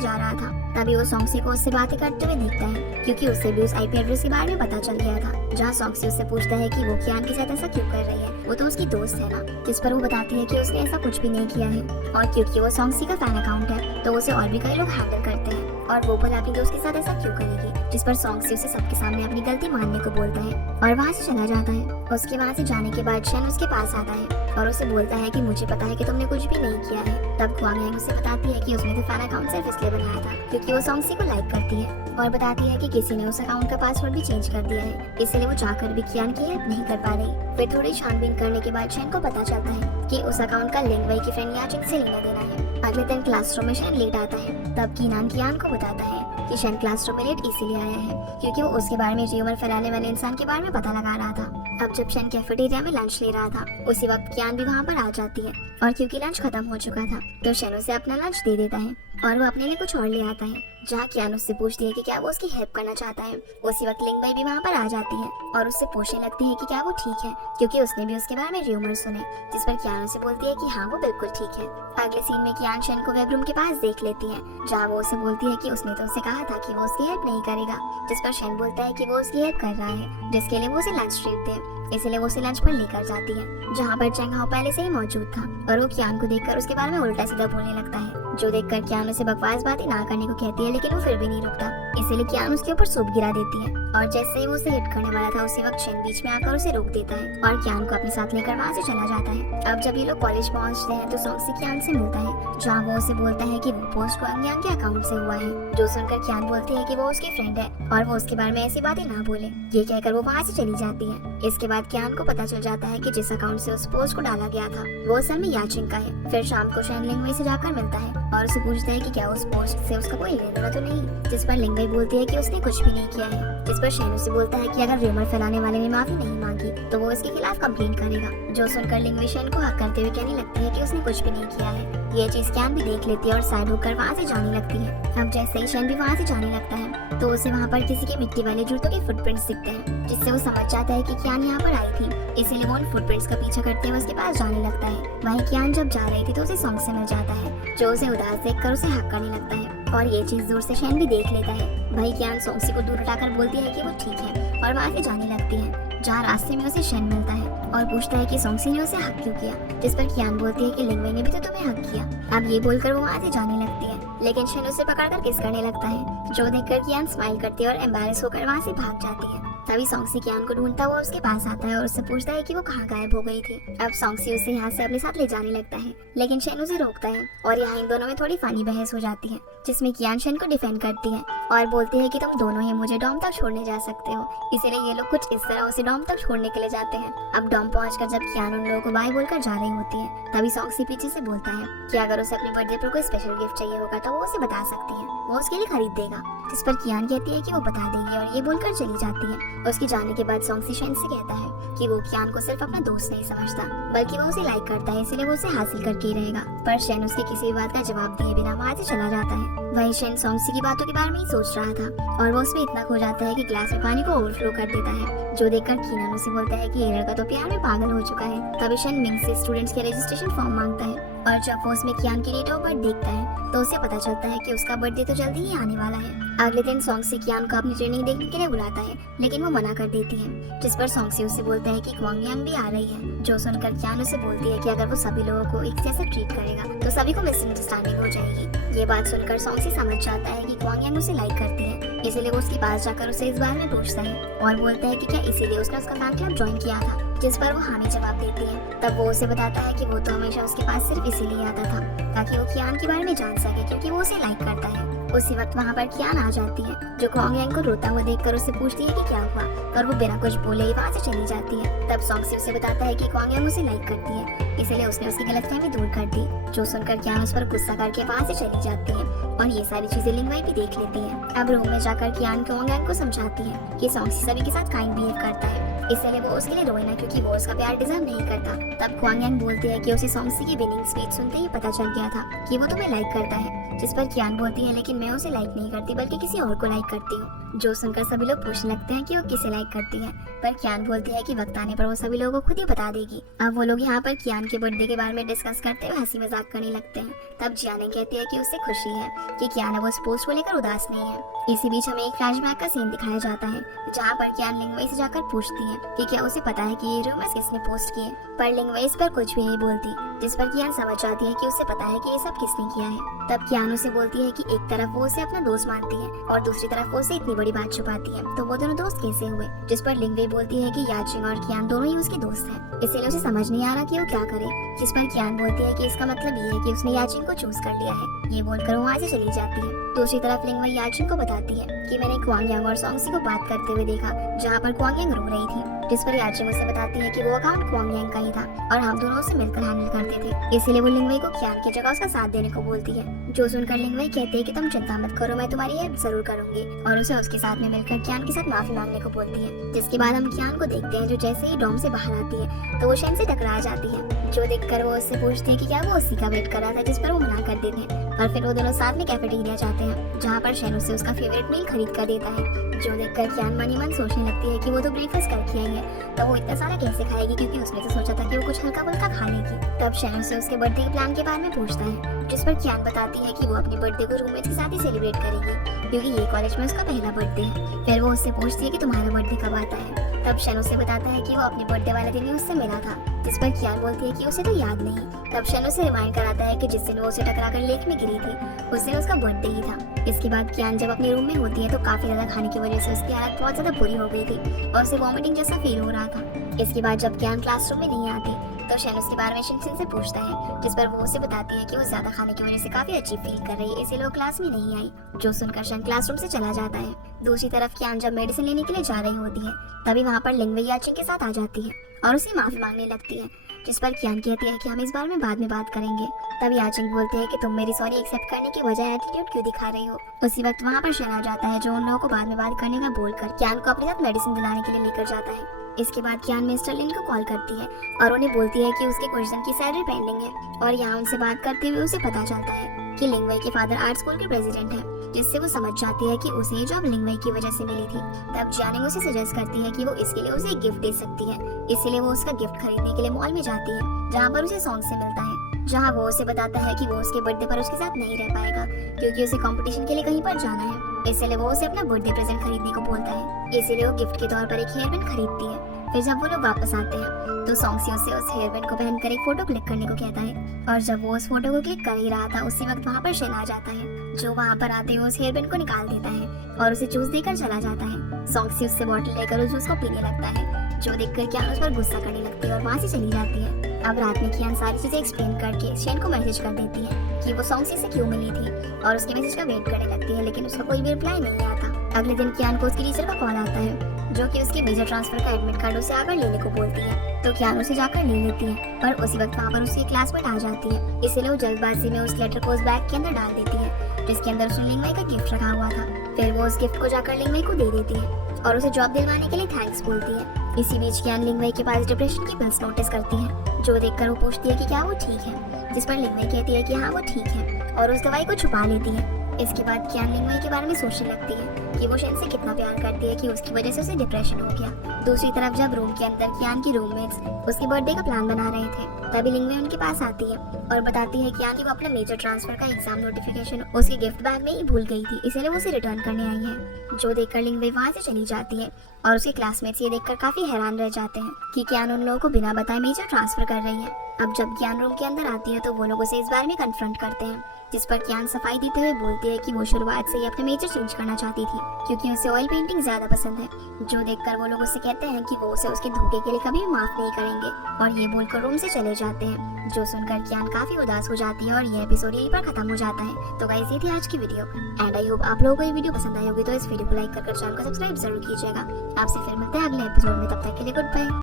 जा रहा था, तभी वो सॉन्गसी को उससे बातें करते हुए दिखता है क्योंकि उसे भी उस आईपी एड्रेस के बारे में पता चल गया था। जहाँ सॉन्गसी उससे पूछता है कि वो कियान के साथ ऐसा क्यों कर रही है, वो तो उसकी दोस्त है ना, जिस पर वो बताती है कि उसने ऐसा कुछ भी नहीं किया है और क्योंकि वो सॉन्गसी का फैन अकाउंट है तो उसे और भी कई लोग हैंडल करते हैं और वो भला अपनी दोस्त के साथ ऐसा क्यों करेगी। जिस पर सॉन्गसी उसे सबके सामने अपनी गलती मानने को बोलता है और वहाँ से चला जाता है। उसके वहाँ से जाने के बाद शेन उसके पास आता है और उसे बोलता है कि मुझे पता है कि तुमने कुछ भी नहीं किया है। तब क्वांग यांग उसे बताती है कि उसने तो फैन अकाउंट सिर्फ इसलिए बनाया था क्योंकि वो सॉन्गसी को लाइक करती है और बताती है कि किसी ने उस अकाउंट का पासवर्ड भी चेंज कर दिया है, इसलिए वो चाहकर भी कियान की हेल्प नहीं कर पा रही। फिर थोड़ी छानबीन करने के बाद शेन को पता चलता है कि उस अकाउंट का लिंक वही की फ्रेंड याचिंग से लेना देना है। अगले दिन क्लासरूम में शेन लेट आता है, तब कीनान कियान को बताता है कि शेन क्लासरूम में लेट इसीलिए आया है क्योंकि वो उसके बारे में र्यूमर फैलाने वाले इंसान के बारे में पता लगा रहा था। अब जब शेन कैफेटेरिया में लंच ले रहा था उसी वक्त कियान भी वहाँ पर आ जाती है और क्योंकि लंच खत्म हो चुका था तो शेन उसे अपना लंच दे देता है और वो अपने लिए कुछ और ले आता है। जहाँ कियान उससे पूछती है कि क्या वो उसकी हेल्प करना चाहता है, उसी वक्त लिंगबाई भी वहाँ पर आ जाती है और उससे पूछने लगती है कि क्या वो ठीक है क्योंकि उसने भी उसके बारे में र्यूमर सुने, जिस पर कियान उसे बोलती है कि हाँ वो बिल्कुल ठीक है। अगले सीन में कियान शेन को वेब रूम के पास देख लेती है जहाँ वो उसे बोलती है कि उसने तो उसे कहा था कि वो उसकी हेल्प नहीं करेगा, जिस पर शेन बोलता है कि वो उसकी हेल्प कर रहा है जिसके लिए वो उसे लंच ट्रीट दे, इसलिए वो उसे लंच पर लेकर जाती है जहाँ पर चेंग हाओ पहले से ही मौजूद था और वो कियान को देखकर उसके बारे में उल्टा सीधा बोलने लगता है, जो देखकर कियान उसे बकवास बातें ना करने को कहती है लेकिन वो फिर भी नहीं रुकता, इसीलिए कियान उसके ऊपर सूप गिरा देती है और जैसे ही वो उसे हिट करने वाला था उसी वक्त शेन बीच में आकर उसे रोक देता है और कियान को अपने साथ लेकर वहाँ से चला जाता है। अब जब ये लोग कॉलेज पहुँचते हैं तो सॉन्गसी कियान से मिलता है जहाँ वो उसे बोलता है कि वो पोस्ट क्वांग यांग के अकाउंट से हुआ है, जो सुनकर कियान बोलती है कि वो उसकी फ्रेंड है और वो उसके बारे में ऐसी बातें ना बोले। ये कहकर वो वहाँ से चली जाती है। इसके बाद कियान को पता चल जाता है कि जिस अकाउंट से उस पोस्ट को डाला गया था वो असल में याचिंग का है। फिर शाम को शेन लिंगवई से जाकर मिलता है और उसे पूछता है कि क्या उस पोस्ट से उसका कोई लेना देना तो नहीं, जिस पर लिंगवई बोलती है कि उसने कुछ भी नहीं किया है, जिस पर शेन उसे बोलता है कि अगर र्यूमर फैलाने वाले ने माफी नहीं मांगी तो वो इसके खिलाफ कंप्लेंट करेगा, जो सुनकर लिंगवई शेन को हक करते हुए कहने लगती है कि उसने कुछ भी नहीं किया है। ये चीज कियान भी देख लेती है और साइड होकर वहाँ से जाने लगती है। अब जैसे ही शेन भी वहाँ से जाने लगता है तो उसे वहाँ पर किसी के मिट्टी वाले जूतों के फुटप्रिंट्स दिखते हैं, जिससे वो समझ जाता है कि कियान यहाँ पर आई थी, इसीलिए वो उन फुटप्रिंट्स का पीछा करते हुए उसके पास जाने लगता है। वहीं कियान जब जा रही थी तो उसे सॉन्ग से मिल जाता है, जो उसे उदास देखकर उसे हक करने लगता है और ये चीज दूर से शेन भी देख लेता है। वहीं कियान सॉन्गसी को दूर हटाकर बोलती है कि वो ठीक है और वहाँ से जाने लगती है, जहाँ रास्ते में उसे शेन मिलता है और पूछता है कि सॉन्गसी ने उसे हक क्यों किया, जिस पर कियान बोलती है कि लिंगवई ने भी तो तुम्हें हक किया। अब ये बोलकर वो वहाँ से जाने लगती है लेकिन शेन उसे पकड़कर किस करने लगता है, जो देखकर कियान स्माइल करती है और एम्बैरेस होकर वहाँ से भाग जाती है। तभी सॉन्गसी कियान को ढूंढता हुआ उसके पास आता है और उससे पूछता है कि वो कहाँ गायब हो गई थी। अब सॉन्गसी उसे यहाँ से अपने साथ ले जाने लगता है लेकिन शेन उसे रोकता है और यहाँ इन दोनों में थोड़ी फनी बहस हो जाती है, जिसमें कियान शेन को डिफेंड करती है और बोलती है कि तुम दोनों ही मुझे डॉम तक छोड़ने जा सकते हो, इसीलिए ये लोग कुछ इस तरह उसे डॉम तक छोड़ने के लिए जाते हैं। अब डॉम पहुंचकर जब कियान उन लोगों को बाय बोलकर जा रही होती है तभी सॉन्गसी पीछे से बोलता है कि अगर उसे अपने बर्थडे पर कोई स्पेशल गिफ्ट चाहिए होगा तो वो उसे बता सकती है, वो उसके लिए खरीद देगा, जिस पर कियान कहती है कि वो बता देगी और ये बोलकर चली जाती है। उसके जाने के बाद सॉन्गसी शेन से कहता है कि वो कियान को सिर्फ अपना दोस्त नहीं समझता बल्कि वो उसे लाइक करता है, इसलिए वो उसे हासिल करके ही रहेगा। पर शेन उसकी किसी भी बात का जवाब दिए बिना वहाँ से चला जाता है। वही शेन सॉन्गसी की बातों के बारे में ही सोच रहा था और वो उसमें इतना खो जाता है कि ग्लास में पानी को ओवरफ्लो कर देता है, जो देखकर कीनान उसे बोलता है कि ये लड़का तो प्यार में पागल हो चुका है। तभी शेन मिंग से स्टूडेंट्स के रजिस्ट्रेशन फॉर्म मांगता है और जब वो उसमें कियान की डेट ऑफ बर्थ देखता है तो उसे पता चलता है कि उसका बर्थडे तो जल्दी ही आने वाला है। अगले दिन सॉन्गसी कियान को अपनी ट्रेनिंग देखने के लिए बुलाता है लेकिन वो मना कर देती है, जिस पर सॉन्गसी उससे बोलता है कि क्वांग यांग भी आ रही है, जो सुनकर कियान उसे बोलती है कि अगर वो सभी लोगों को एक जैसा ट्रीट करेगा तो सभी को मिसअंडरस्टैंडिंग हो जाएगी। ये बात सुनकर सॉन्गसी समझ जाता है कि क्वांग यांग उसे लाइक करती है, इसलिए वो उसके पास जाकर उसे इस बारे में पूछता है और बोलता है कि क्या इसीलिए उसने उसका फैन क्लब ज्वाइन किया था, जिस पर वो हामी जवाब देती है। तब वो उसे बताता है कि वो तो हमेशा उसके पास सिर्फ इसीलिए आता था ताकि वो कियान के बारे में जान सके, क्योंकि वो उसे लाइक करता है। उसी वक्त वहाँ पर कियान आ जाती है, जो क्वांग यांग को रोता हुआ देखकर उससे पूछती है कि क्या हुआ, और वो बिना कुछ बोले ही वहाँ से चली जाती है। तब सॉन्गसी उसे बताता है कि क्वांग यांग उसे लाइक करती है, इसलिए उसने उसकी गलतफहमी दूर कर दी। जो सुनकर कियान उस पर गुस्सा करके वहाँ से चली जाती है और ये सारी चीजें लिंगवई भी देख लेती है। अब रूम में जाकर कियान क्वांग यांग को समझाती है कि सॉन्गसी सभी के साथ काइंड बिहेव करता है, इसलिए वो उसके लिए रोए ना, क्योंकि वो उसका प्यार डिजर्व नहीं करता। तब क्वांग यांग बोलती है कि उसे सॉन्गसी की विनिंग स्पीच सुनते ही पता चल गया था कि वो तुम्हें लाइक करता है, जिस पर कियान बोलती है लेकिन मैं उसे लाइक नहीं करती बल्कि किसी और को लाइक करती हूँ। जो सुनकर सभी लोग पूछने लगते हैं कि वो किसे लाइक करती है, पर कियान बोलती है कि वक्त आने पर वो सभी लोगों को खुद ही बता देगी। अब वो लोग यहाँ पर कियान के बर्थडे के बारे में डिस्कस करते हुए हंसी मजाक करने लगते हैं। तब जियाने कहती है कि उसे खुशी है कि कियान अब उस पोस्ट को लेकर उदास नहीं है। इसी बीच हमें एक फ्लैशबैक का सीन दिखाया जाता है जहाँ पर कियान लिंगवई से जाकर पूछती है कि क्या उसे पता है कि ये रूमर्स किसने पोस्ट किए, पर लिंगवई इस पर कुछ भी नहीं बोलती, जिस पर कियान समझ जाती है कि उसे पता है कि ये सब किसने किया है। तब कियान उसे बोलती है कि एक तरफ वो उसे अपना दोस्त मानती है और दूसरी तरफ वो उसे इतनी बड़ी बात छुपाती है, तो वो दोनों दोस्त कैसे हुए, जिस पर लिंगवई बोलती है कि याचिंग और कियान दोनों ही उसके दोस्त हैं, इसलिए उसे समझ नहीं आ रहा कि वो क्या करे, जिस पर कियान बोलती है कि इसका मतलब ये है कि उसने याचिंग को चूज कर लिया है। ये बोलकर वो वहाँ से चली जाती है। दूसरी तरफ लिंगवई याचिंग को बताती है कि मैंने क्वांग यांग और सॉन्गसी को बात करते हुए देखा, जहाँ पर क्वांग यांग रो रही थी, जिस पर याचिंग उसे बताती है कि वो अकाउंट क्वांग यांग का ही था और हम दोनों उसे मिलकर हैंडल करते थे, इसीलिए वो लिंगवई को कियान की जगह उसका साथ देने को बोलती है। जो सुनकर लिंगवई कहते हैं कि तुम चिंता मत करो, मैं तुम्हारी हेल्प जरूर करूंगी, और उसे उसके साथ में मिलकर कियान के साथ माफी मांगने को बोलती है। जिसके बाद हम कियान को देखते हैं जो जैसे ही डॉम से बाहर आती है तो वो शेन से टकरा जाती है, जो देखकर वो उससे पूछती है कि क्या वो उसी का वेट कर रहा था, जिस पर वो मना कर देते हैं। और फिर वो दोनों साथ में कैफेटेरिया जाते हैं, जहाँ पर शेन उसे उसका फेवरेट मील खरीद कर देता है, जो देखकर कियान मनी मन सोचने लगती है कि वो तो ब्रेकफास्ट करके आई है, तो वो इतना सारा कैसे खाएगी, क्योंकि उसने तो सोचा था कि वो कुछ हल्का फुल्का खा लेगी। तब शेन उसे उसके बर्थडे के प्लान के बारे में पूछता है, जिस पर कियान बताती है कि वो अपने बर्थडे को रूममेट्स के साथ ही सेलिब्रेट करेगी, क्योंकि ये कॉलेज में उसका पहला बर्थडे है। फिर वो उससे पूछती है कि तुम्हारा बर्थडे कब आता है। तब शेन उसे बताता है कि वो अपने बर्थडे वाले दिन ही उससे मिला था, जिस पर कियान बोलती है कि उसे तो याद नहीं। तब शेन उसे रिमाइंड कराता है कि जिस दिन वो उसे टकराकर लेक में गिरी थी उस दिन उसका बर्थडे ही था। इसके बाद कियान जब अपने रूम में होती है तो काफी ज्यादा खाने की वजह से उसकी हालत बहुत ज्यादा बुरी हो गई थी और उसे वॉमिटिंग जैसा फील हो रहा था। इसके बाद जब कियान क्लासरूम में नहीं आती तो शेन उसके बारे में शिनसिन से पूछता है, जिस पर वो उसे बताती है कि वो ज्यादा खाने की वजह से काफी अजीब फील कर रही है, इसीलिए वो क्लास में नहीं आई। जो सुनकर शेन क्लासरूम से चला जाता है। दूसरी तरफ कियान जब मेडिसिन लेने के लिए जा रही होती है तभी वहाँ पर लिंगवई याचिंग के साथ आ जाती है और उसे माफी मांगने लगती है, जिस पर कियान कहती है कि हम इस बारे में बाद में बात करेंगे। तब याचिंग बोलते हैं कि तुम मेरी सॉरी एक्सेप्ट करने की बजाय एटीट्यूड क्यों दिखा रही हो। उसी वक्त वहाँ पर शेन आ जाता है, जो उन लोगों को बाद में बात करने का बोलकर कियान को अपने साथ मेडिसिन दिलाने के लिए लेकर जाता है। इसके बाद कियान मिस्टर लिन को कॉल करती है और उन्हें बोलती है कि उसके कुछ दिन की सैलरी पेंडिंग है, और यहाँ उनसे बात करते हुए उसे पता चलता है कि लिंगवई के फादर आर्ट स्कूल के प्रेसिडेंट है, जिससे वो समझ जाती है कि उसे ये जॉब लिंगवई की वजह से मिली थी। तब जियानिंग उसे सजेस्ट करती है कि वो इसके लिए उसे एक गिफ्ट दे सकती है, इसीलिए वो उसका गिफ्ट खरीदने के लिए मॉल में जाती है, जहाँ पर उसे सॉन्ग से मिलता है, जहाँ वो उसे बताता है कि वो उसके बर्थडे पर उसके साथ नहीं रह पाएगा क्योंकि उसे कंपटीशन के लिए कहीं पर जाना है, इसलिए वो उसे अपना बर्थडे प्रेजेंट खरीदने को बोलता है। इसीलिए वो गिफ्ट के तौर पर एक हेयर बैंड खरीदती है। फिर जब वो लोग वापस आते हैं तो सॉन्गसी उसे उस हेयर बैंड को पहनकर एक फोटो क्लिक करने को कहता है, और जब वो उस फोटो को क्लिक कर ही रहा था उसी वक्त वहाँ पर शेन आ जाता है, जो वहाँ पर आते हुए उस हेयर बैंड को निकाल देता है और उसे जूस देकर चला जाता है। सॉन्गसी उससे बॉटल लेकर उस जूस को पीने लगता है, जो देखकर कियान उस पर गुस्सा करने लगती है और वहाँ से चली जाती है। अब रात में कियान सारी चीजें एक्सप्लेन करके शेन को मैसेज कर देती है कि वो सॉन्गसी से क्यों मिली थी और उसके मैसेज का वेट करने लगती है, लेकिन उसका कोई भी रिप्लाई नहीं आता। अगले दिन कियान को उसकी टीचर का कॉल आता है, जो कि उसके मेजर ट्रांसफर का एडमिट कार्ड उसे आकर लेने को बोलती है, तो कियान उसे जाकर ले लेती है, पर उसी वक्त वहाँ पर उसकी क्लासमेट आ जाती है, इसलिए वो जल्दबाजी में उस लेटर को उस बैग के अंदर डाल देती है, जिसके अंदर उसने लिंगवई का गिफ्ट रखा हुआ था। फिर वो उस गिफ्ट को जाकर लिंगवई को दे देती है और उसे जॉब दिलवाने के लिए थैंक्स बोलती है। इसी बीच कियान लिंगवई के पास डिप्रेशन की पिल्स नोटिस करती है, जो देखकर वो पूछती है कि क्या वो ठीक है, जिस पर लिंगवई कहती है कि हाँ वो ठीक है और उस दवाई को छुपा लेती है। इसके बाद कियान लिंगवई के बारे में सोचने लगती है कि वो शेन से कितना प्यार करती है कि उसकी वजह से उसे डिप्रेशन हो गया। दूसरी तरफ जब रूम के अंदर कियान की रूममेट्स उसके बर्थडे का प्लान बना रहे थे तभी लिंगवई उनके पास आती है और बताती है कियान की वो अपना मेजर ट्रांसफर का एग्जाम नोटिफिकेशन उसके गिफ्ट बैग में ही भूल गई थी, इसलिए वो उसे रिटर्न करने आई है। जो देखकर लिंगवई वहाँ से चली जाती है और उसके क्लासमेट्स ये देखकर काफी हैरान रह जाते हैं कि कियान उन लोगों को बिना बताए मेजर ट्रांसफर कर रही है। अब जब कियान रूम के अंदर आती है तो वो लोग उसे इस बारे में कन्फ्रंट करते हैं जिस पर कियान सफाई देते हुए बोलती है कि वो शुरुआत से ही अपने मेजर चेंज करना चाहती थी क्योंकि उसे ऑयल पेंटिंग ज्यादा पसंद है, जो देखकर वो लोग उससे कहते हैं कि वो उसे उसके धोखे के लिए कभी भी माफ नहीं करेंगे और ये बोलकर रूम से चले जाते हैं, जो सुनकर कियान काफी उदास हो जाती है और ये एपिसोड यहीं पर खत्म हो जाता है। तो गाइस, ये थी आज की वीडियो एंड आई होप आप लोगों को ये वीडियो पसंद आई होगी, तो इस वीडियो को लाइक कर चैनल को सब्सक्राइब जरूर कीजिएगा। आपसे फिर मिलते हैं अगले एपिसोड में, तब तक के लिए गुड बाय।